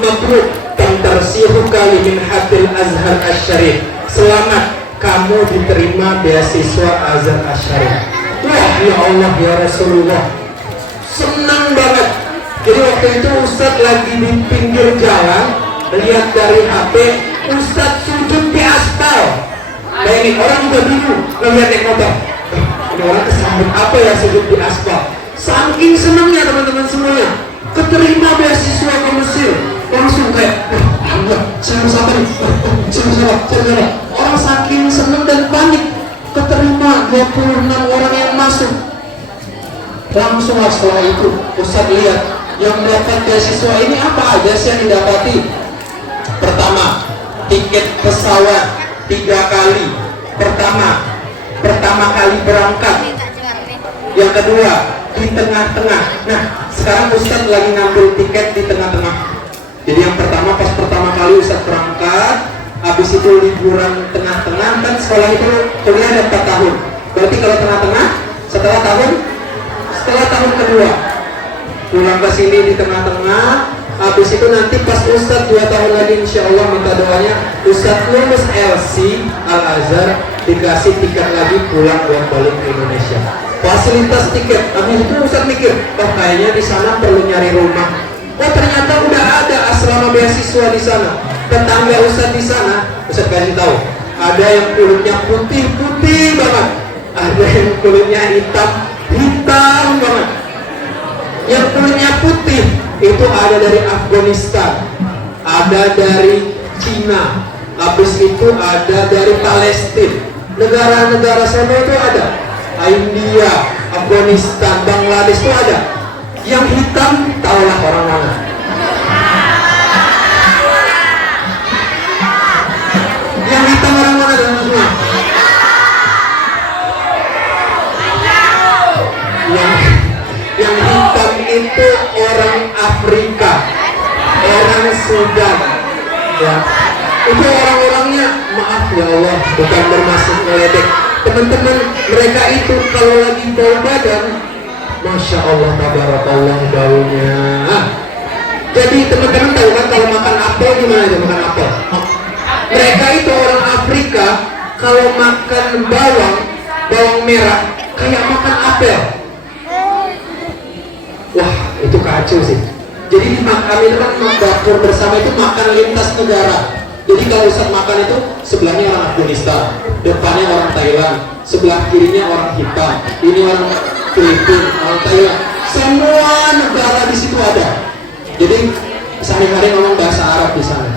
mabruk, tantarsihu kali min hatil Azhar Asy-Syarif. Selamat, kamu diterima beasiswa Azhar Asy-Syarif. Wah, ya Allah ya Rasulullah, senang banget. Jadi waktu itu Ustaz lagi di pinggir jalan, lihat dari HP, Ustaz sujud di aspal. Bayangin, orang juga bingung ngeliat naik motor. Ini orang kesambut apa ya sujud di aspal? Saking senangnya teman-teman semuanya, keterima beasiswa ke Mesir. Langsung kayak, alhamdulillah, saya harus apa nih? Saya. Orang saking senang dan panik, keterima 26 orang yang masuk. Langsung setelah itu Ustaz lihat yang dapat beasiswa ini apa aja sih yang didapati. Pertama, tiket pesawat 3 kali. Pertama kali berangkat. Yang kedua, di tengah-tengah. Nah, sekarang Ustaz lagi ngambil tiket di tengah-tengah. Jadi yang pertama, pas pertama kali Ustaz berangkat, habis itu liburan tengah-tengah, kan sekolah itu kuliah ada 4 tahun. Berarti kalau tengah-tengah, setelah tahun kedua pulang ke sini di tengah-tengah. Habis itu nanti pas Ustaz 2 tahun lagi insya Allah minta doanya Ustaz lulus LC Al-Azhar, dikasih tiket lagi pulang buat balik ke Indonesia. Fasilitas tiket. Habis itu Ustaz mikir, oh kayaknya di sana perlu nyari rumah. Oh ternyata udah ada asrama beasiswa di sana. Tetangga Ustaz di sana, Ustaz kasih tahu, ada yang kulitnya putih banget, ada yang kulitnya hitam banget. Yang kulitnya putih itu ada dari Afghanistan, ada dari Cina, habis itu ada dari Palestina. Negara-negara sana itu ada, India, Afghanistan, Bangladesh itu ada. Yang hitam tahulah orang mana. Yang hitam orang mana dan semua. Yang hitam itu orang Afrika, orang Sudan, ya. Itu orang-orangnya, maaf ya Allah, bukan bermaksud meledek teman-teman, mereka itu kalau lagi bau badan, Masya Allah, tabarakallah baunya. Jadi teman-teman tahu kan kalau makan apel gimana aja makan apel? Mereka itu orang Afrika kalau makan bawang bawang merah kayak makan apel. Wah, itu kacau sih. Jadi di kami itu kan dapur bersama itu makan lintas negara. Jadi kalau Ustaz makan itu sebelahnya orang Afghanistan, depannya orang Thailand, sebelah kirinya orang hitam, ini orang Filipina, orang Thailand, semua negara di situ ada. Jadi sehari-hari ngomong bahasa Arab di sana.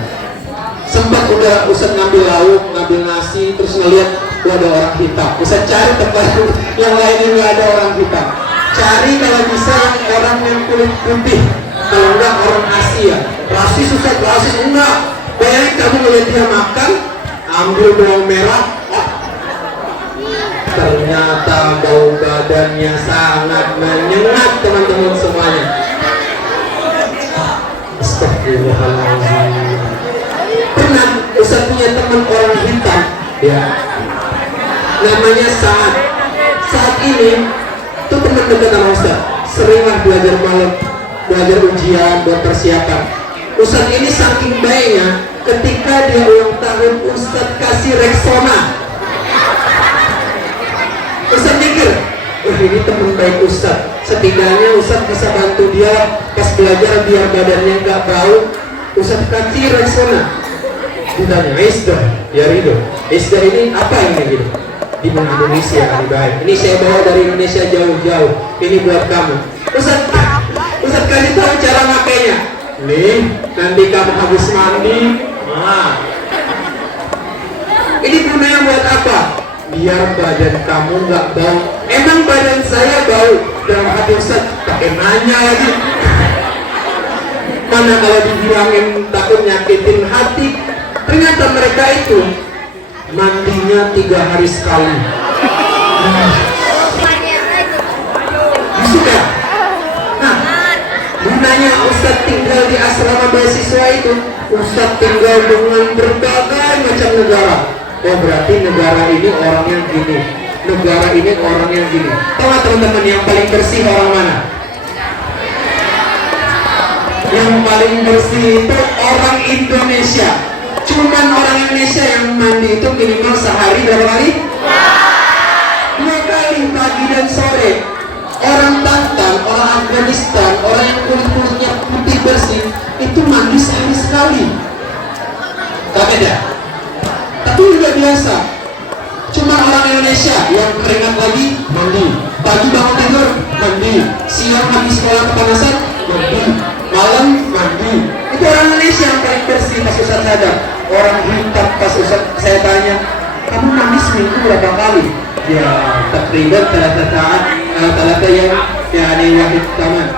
Sempat udah Ustaz ngambil lauk, ngambil nasi, terus ngeliat ada orang hitam. Ustaz cari tempat yang lainnya nggak ada orang hitam. Cari kalau bisa yang orang yang kulit putih, kalau enggak orang Asia. Rasis Ustaz, rasis enggak. Bayangin kamu ngeliat dia makan, ambil bawang merah, ternyata bau badannya sangat menyengat teman-teman semuanya. Astagfirullahaladzim. Pernah Ustaz punya teman orang hitam, ya, namanya Saat ini tuh teman dekat sama Ustaz, seringlah belajar malam, belajar ujian buat persiapan. Ustaz ini saking baiknya, ketika dia ulang tahun Ustaz kasih Rexona. Ustaz mikir, wah ini teman baik Ustaz, setidaknya Ustaz bisa bantu dia pas belajar biar badannya nggak bau. Ustaz kasih Rexona. Ditanya, Isda, ya Ridho, Isda ini apa ini gitu? Di Indonesia, ini baik. Ini saya bawa dari Indonesia jauh-jauh. Ini buat kamu. Ustaz kasih tahu cara makainya. Nih, nanti kamu habis mandi. Nah, ini gunanya buat apa? Biar badan kamu nggak bau. Emang badan saya bau? Dalam hati Ustaz, pakai nanya lagi. Mana kalau dibilangin takut nyakitin hati. Ternyata mereka itu mandinya 3 hari sekali. Sudah. Nah, gunanya Ustaz tinggal di asrama beasiswa itu, Ustaz tinggal dengan berbagai macam negara. Oh berarti negara ini orangnya gini, negara ini orangnya gini. Tahu teman-teman yang paling bersih orang mana? Yang paling bersih itu orang Indonesia. Cuman orang Indonesia yang mandi itu minimal sehari berapa kali? 2 kali, pagi dan sore. Orang Tantan, orang Afghanistan, orang yang kulit-kulitnya putih bersih itu mandi sehari sekali. Tak beda. Tapi udah biasa. Cuma orang Indonesia yang keringat lagi mandi, pagi bangun tidur mandi, siang habis sekolah kepanasan mandi, malam mandi. Itu orang Indonesia yang paling bersih. Pas Ustaz sadar, orang hitam pas Ustaz saya tanya, kamu mandi seminggu berapa kali? Ya takriban talata yang wahid taman.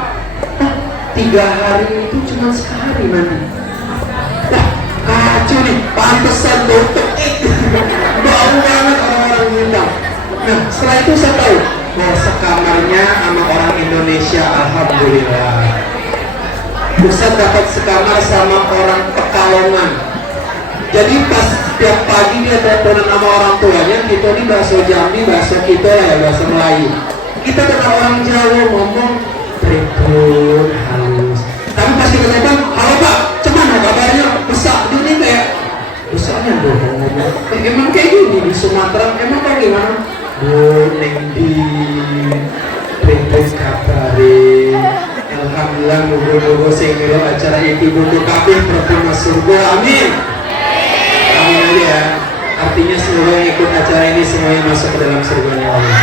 3 hari itu cuma sekali mandi. Wah kacau nih, pantesan bau tekik. Bau banget orang-orang hitam. Nah setelah itu saya tahu bahwa sekamarnya sama orang Indonesia. Alhamdulillah. Ustaz dapat sekamar sama orang Pekalongan. Jadi pas setiap pagi dia teleponan sama orang tuanya, kita ini bahasa Jambi, bahasa kita ya, bahasa Melayu. Kita dengan orang Jawa ngomong pripun halus. Tapi pas kita telepon, halo Pak, cuman kabarnya? Besar ini kayak besarnya ngomong. Emang kayak gini di Sumatera, emang kayak gimana? Bu Nengdi, pripun kabarin? Alhamdulillah mugo-mugo sing milo acara iki butuh kabeh pertama surga. Amin. Amin aja ya. Artinya semoga yang ikut acara ini semuanya masuk ke dalam surganya Allah.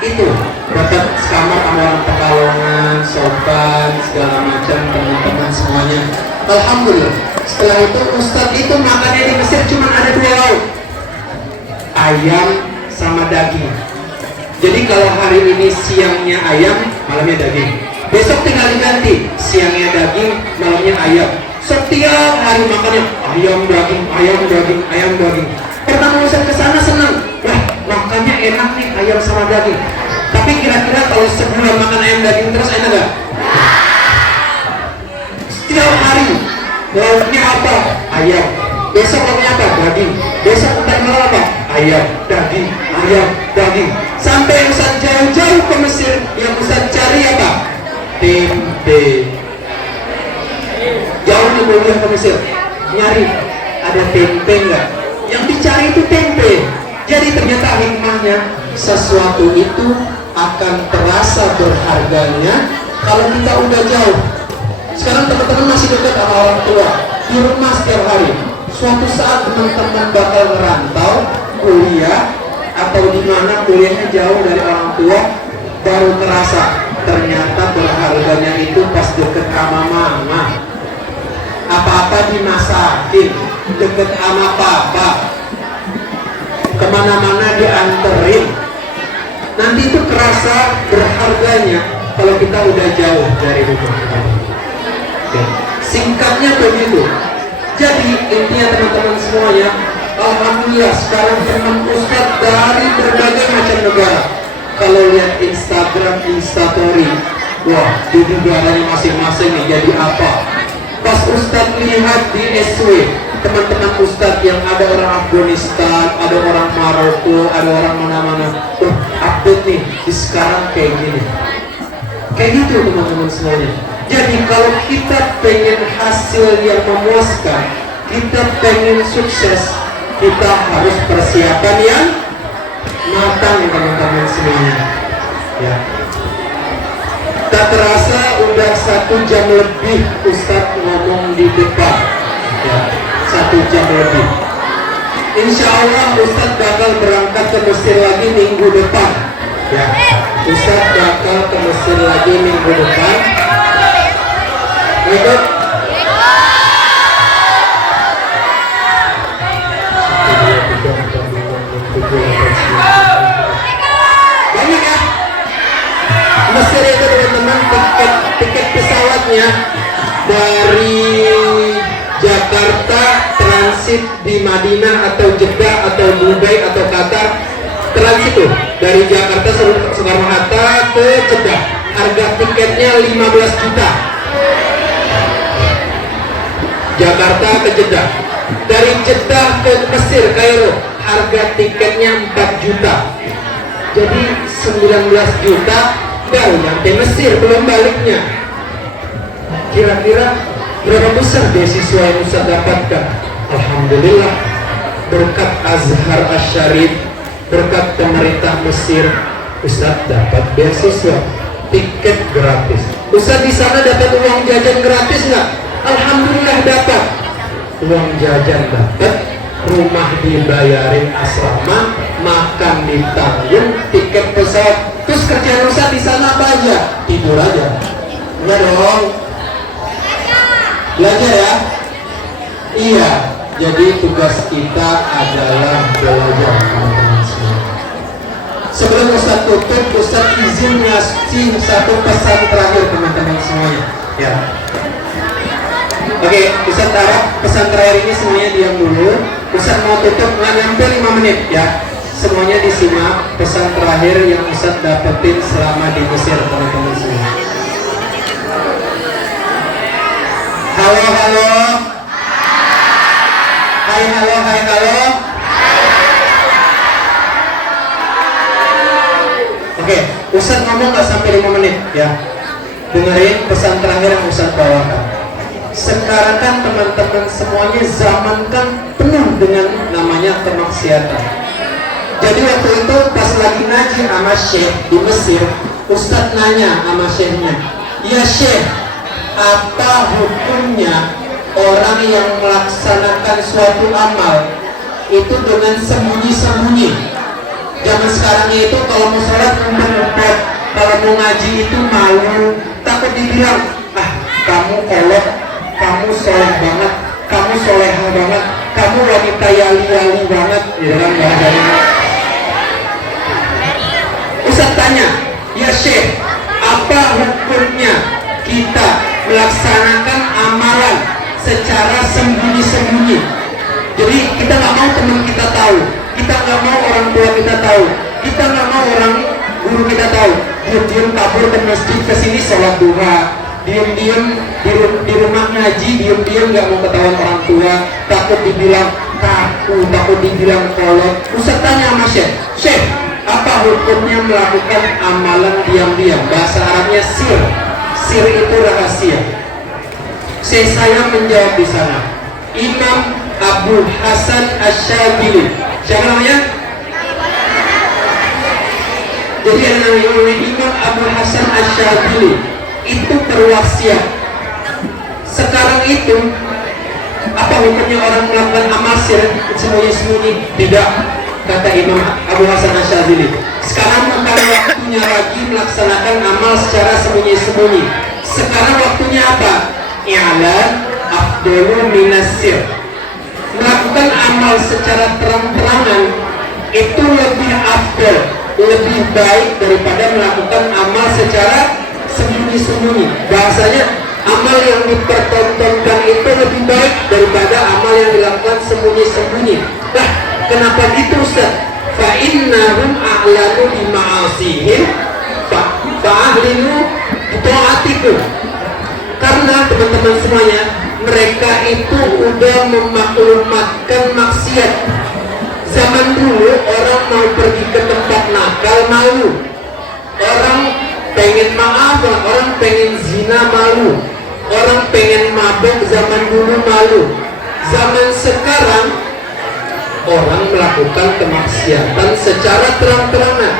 Itu dapat sekamar sama orang Pekalongan, sopan, segala macam teman-teman semuanya. Alhamdulillah. Setelah itu Ustaz itu makannya di Mesir cuma ada 2 lauk, ayam sama daging. Jadi kalau hari ini siangnya ayam, malamnya daging. Besok tinggal diganti, siangnya daging, malamnya ayam. Setiap hari makannya ayam daging, ayam daging, ayam daging. Pertama Ustaz kesana senang, wah makannya enak nih ayam sama daging. Tapi kira-kira kalau sebulan makan ayam daging terus enak gak? Setiap hari lauknya apa? Ayam. Besok lauknya apa? Daging. Besok ntar malam apa? Ayam, daging, ayam, daging. Sampai Ustaz jauh-jauh ke Mesir, yang Ustaz cari apa? Tempe. Jauh nih kuliah ke Mesir, nyari ada tempe nggak? Yang dicari itu tempe. Jadi ternyata hikmahnya, sesuatu itu akan terasa berharganya kalau kita udah jauh. Sekarang teman-teman masih dekat sama orang tua, di rumah setiap hari. Suatu saat teman-teman bakal merantau, kuliah, atau di mana kuliahnya jauh dari orang tua, baru terasa ternyata berharganya itu pas deket sama mama. Apa-apa dimasakin, deket sama papa, kemana-mana dianterin. Nanti itu kerasa berharganya kalau kita udah jauh dari rumah. Singkatnya begitu. Jadi intinya teman-teman semuanya, alhamdulillah sekarang teman Ustadz dari berbagai macam negara. Kalau lihat Instagram, Instastory, wah di negaranya masing-masing nih jadi apa. Pas Ustadz lihat di SW, teman-teman Ustadz yang ada orang Afghanistan, ada orang Maroko, ada orang mana-mana, update nih di sekarang kayak gini. Kayak gitu teman-teman semuanya. Jadi kalau kita pengen hasil yang memuaskan, kita pengen sukses, kita harus persiapan yang matang teman-teman semuanya. Ya. Tak terasa udah 1 jam lebih Ustadz ngomong di depan. Ya, 1 jam lebih. Insya Allah Ustadz bakal berangkat ke Mesir lagi minggu depan. Ya, Ustadz bakal ke Mesir lagi minggu depan. Ikut? Banyak ya? Mesir itu teman-teman tiket pesawatnya dari Jakarta transit di Madinah atau Jeddah atau Dubai atau Qatar, transit tuh dari Jakarta Soekarno-Hatta ke Jeddah, harga tiketnya 15 juta. Jakarta ke Jeddah, dari Jeddah ke Mesir Kairo, harga tiketnya 4 juta. Jadi 19 juta baru nyampe Mesir, belum baliknya. Kira-kira berapa besar beasiswa yang Ustadz dapatkan? Alhamdulillah, berkat Azhar Asy-Syarif, berkat pemerintah Mesir, Ustadz dapat beasiswa, tiket gratis. Ustadz di sana dapat uang jajan gratis nggak? Alhamdulillah dapat. Uang jajan dapat, rumah dibayarin asrama, makan ditanggung, tiket pesawat. Terus kerjaan Ustadz di sana apa aja? Tidur aja. Enggak dong. Belajar ya. Iya. Jadi tugas kita adalah belajar, teman-teman semua. Sebelum Ustadz tutup, Ustadz izin ngasih satu pesan terakhir teman-teman semuanya. Ya. Oke, Ustadz harap pesan terakhir ini semuanya diam dulu. Ustadz mau tutup nggak nyampe 5 menit ya. Semuanya disimak pesan terakhir yang Ustadz dapetin selama di Mesir, teman-teman semua. Halo, halo. Hai, halo, hai, halo. Oke, Ustadz ngomong nggak sampai 5 menit ya. Dengerin pesan terakhir yang Ustadz bawakan. Sekarang kan teman-teman semuanya zaman kan penuh dengan namanya kemaksiatan. Jadi waktu itu pas lagi ngaji sama Syekh di Mesir, Ustadz nanya sama Syekhnya, ya Syekh, apa hukumnya orang yang melaksanakan suatu amal itu dengan sembunyi-sembunyi? Zaman sekarang itu kalau mau sholat ngumpet-ngumpet, kalau mau ngaji itu malu, takut dibilang, ah kamu kolot, kamu soleh banget, kamu soleha banget, kamu wanita yali-yali banget, ya kan bahasanya. Ustadz tanya, ya Syekh, apa hukumnya kita melaksanakan amalan secara sembunyi-sembunyi? Jadi kita nggak mau teman kita tahu, kita nggak mau orang tua kita tahu, kita nggak mau orang guru kita tahu. Diam-diam kabur ke masjid kesini sholat duha, diam-diam di rumah ngaji, diam-diam nggak mau ketahuan orang tua, takut dibilang kaku, takut dibilang kolot. Ustadz tanya sama Syekh, Syekh, apa hukumnya melakukan amalan diam-diam? Bahasa Arabnya sir. Sir itu rahasia. Saya menjawab di sana. Imam Abu Hasan Asy-Syadzili. Siapa namanya? Jadi oleh Imam Abu Hasan Asyadzili itu berwasiat. Sekarang itu apa hukumnya orang melakukan amal sembunyi-sembunyi? Tidak, kata Imam Abu Hasan Asyadzili. Sekarang bukan waktunya lagi melaksanakan amal secara sembunyi-sembunyi. Sekarang waktunya apa? I'lan afdalu minasir. Melakukan amal secara terang-terangan itu lebih afdal, lebih baik daripada melakukan amal secara sembunyi-sembunyi. Bahasanya amal yang dipertontonkan itu lebih baik daripada amal yang dilakukan sembunyi-sembunyi. Nah, kenapa gitu Ustaz? Fa innahum a'lanu bi ma'asihim fa'ahlinu ta'atikum. Karena teman-teman semuanya, mereka itu udah memaklumatkan maksiat. Zaman dulu orang mau pergi ke tempat nakal malu, orang pengen maaf, orang pengen zina malu, orang pengen mabuk zaman dulu malu. Zaman sekarang orang melakukan kemaksiatan secara terang-terangan.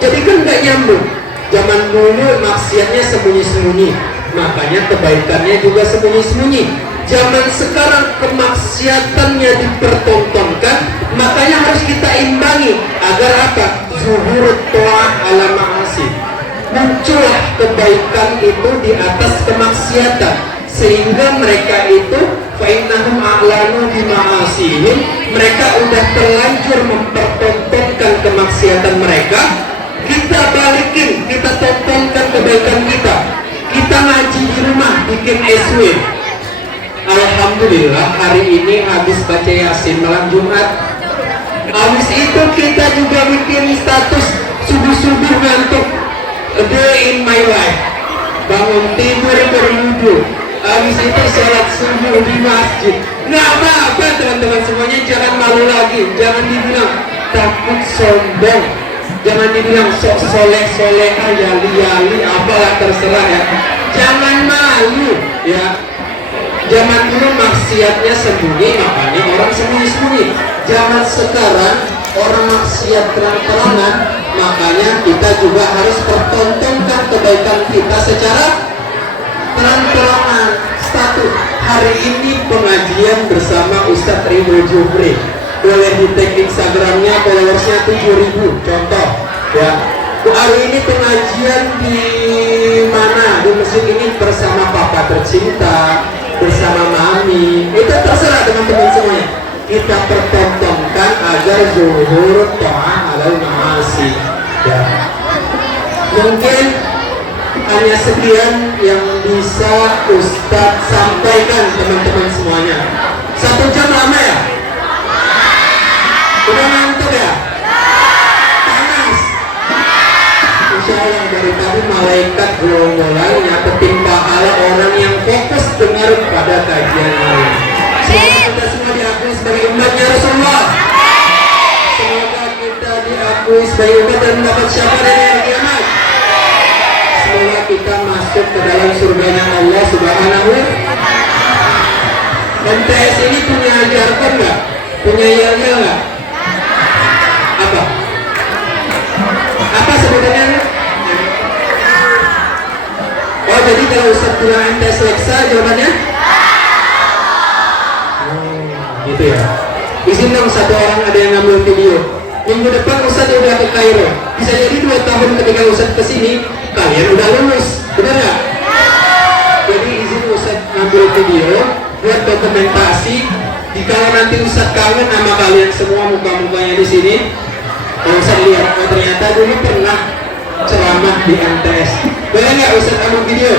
Jadi kan gak nyambung. Zaman dulu maksiatnya sembunyi-sembunyi, makanya kebaikannya juga sembunyi-sembunyi. Zaman sekarang kemaksiatannya dipertontonkan, makanya harus kita imbangi agar apa? Zuhur ta'ah ala ma'asi. Muncullah kebaikan itu di atas kemaksiatan, sehingga mereka itu fa'innahum a'lanu bima'asihim, mereka udah terlanjur mempertontonkan kemaksiatan mereka. Kita balikin, kita tontonkan kebaikan kita. Kita ngaji di rumah, bikin SW. Alhamdulillah hari ini habis baca Yasin malam Jumat. Habis itu kita juga bikin status subuh-subuh ngantuk, a day in my life. Bangun tidur berwudu, habis itu sholat subuh di masjid. Nggak apa-apa teman-teman semuanya, jangan malu lagi, jangan dibilang takut sombong, jangan dibilang sok soleh-soleh, yali-yali, apalah terserah ya. Jangan malu ya. Zaman dulu maksiatnya sembunyi, makanya orang sembunyi-sembunyi. Zaman sekarang orang maksiat terang-terangan, makanya kita juga harus pertontonkan kebaikan kita secara terang-terangan. Status hari ini pengajian bersama Ustadz Ridho Jufri, boleh di tag Instagramnya, followersnya 7.000 contoh ya. Hari ini pengajian di mana? Di masjid ini bersama papa tercinta, bersama mami, itu terserah teman-teman semuanya. Kita pertontonkan agar zuhur ta'ah alal ma'asi ya. Mungkin hanya sekian yang bisa Ustadz sampaikan teman-teman semuanya. 1 jam lama ya? Udah ngantuk ya? Panas? Insya Allah dari tadi malaikat golong-golongnya peting pahala orang yang fokus dengar pada kajian ini. Semoga kita semua diakui sebagai umatnya Rasulullah. Semoga kita diakui sebagai umat dan mendapat syafaat dari hari kiamat. Semoga kita masuk ke dalam surganya Allah Subhanahu. MTS ini punya jargon nggak? Punya yel-yel nggak? Apa? Apa sebenarnya? Oh, jadi kalau Ustaz bilang MTS Leksa jawabannya? Gitu ya. Izin dong satu orang ada yang ngambil video. Minggu depan Ustaz udah ke Kairo. Bisa jadi 2 tahun ketika Ustaz kesini kalian udah lulus, benar nggak? Jadi izin Ustaz ngambil video buat dokumentasi. Jika nanti Ustaz kangen sama kalian semua muka-mukanya di sini, Ustaz lihat, oh ternyata dulu pernah ceramah di MTS. Boleh nggak Ustaz ambil video?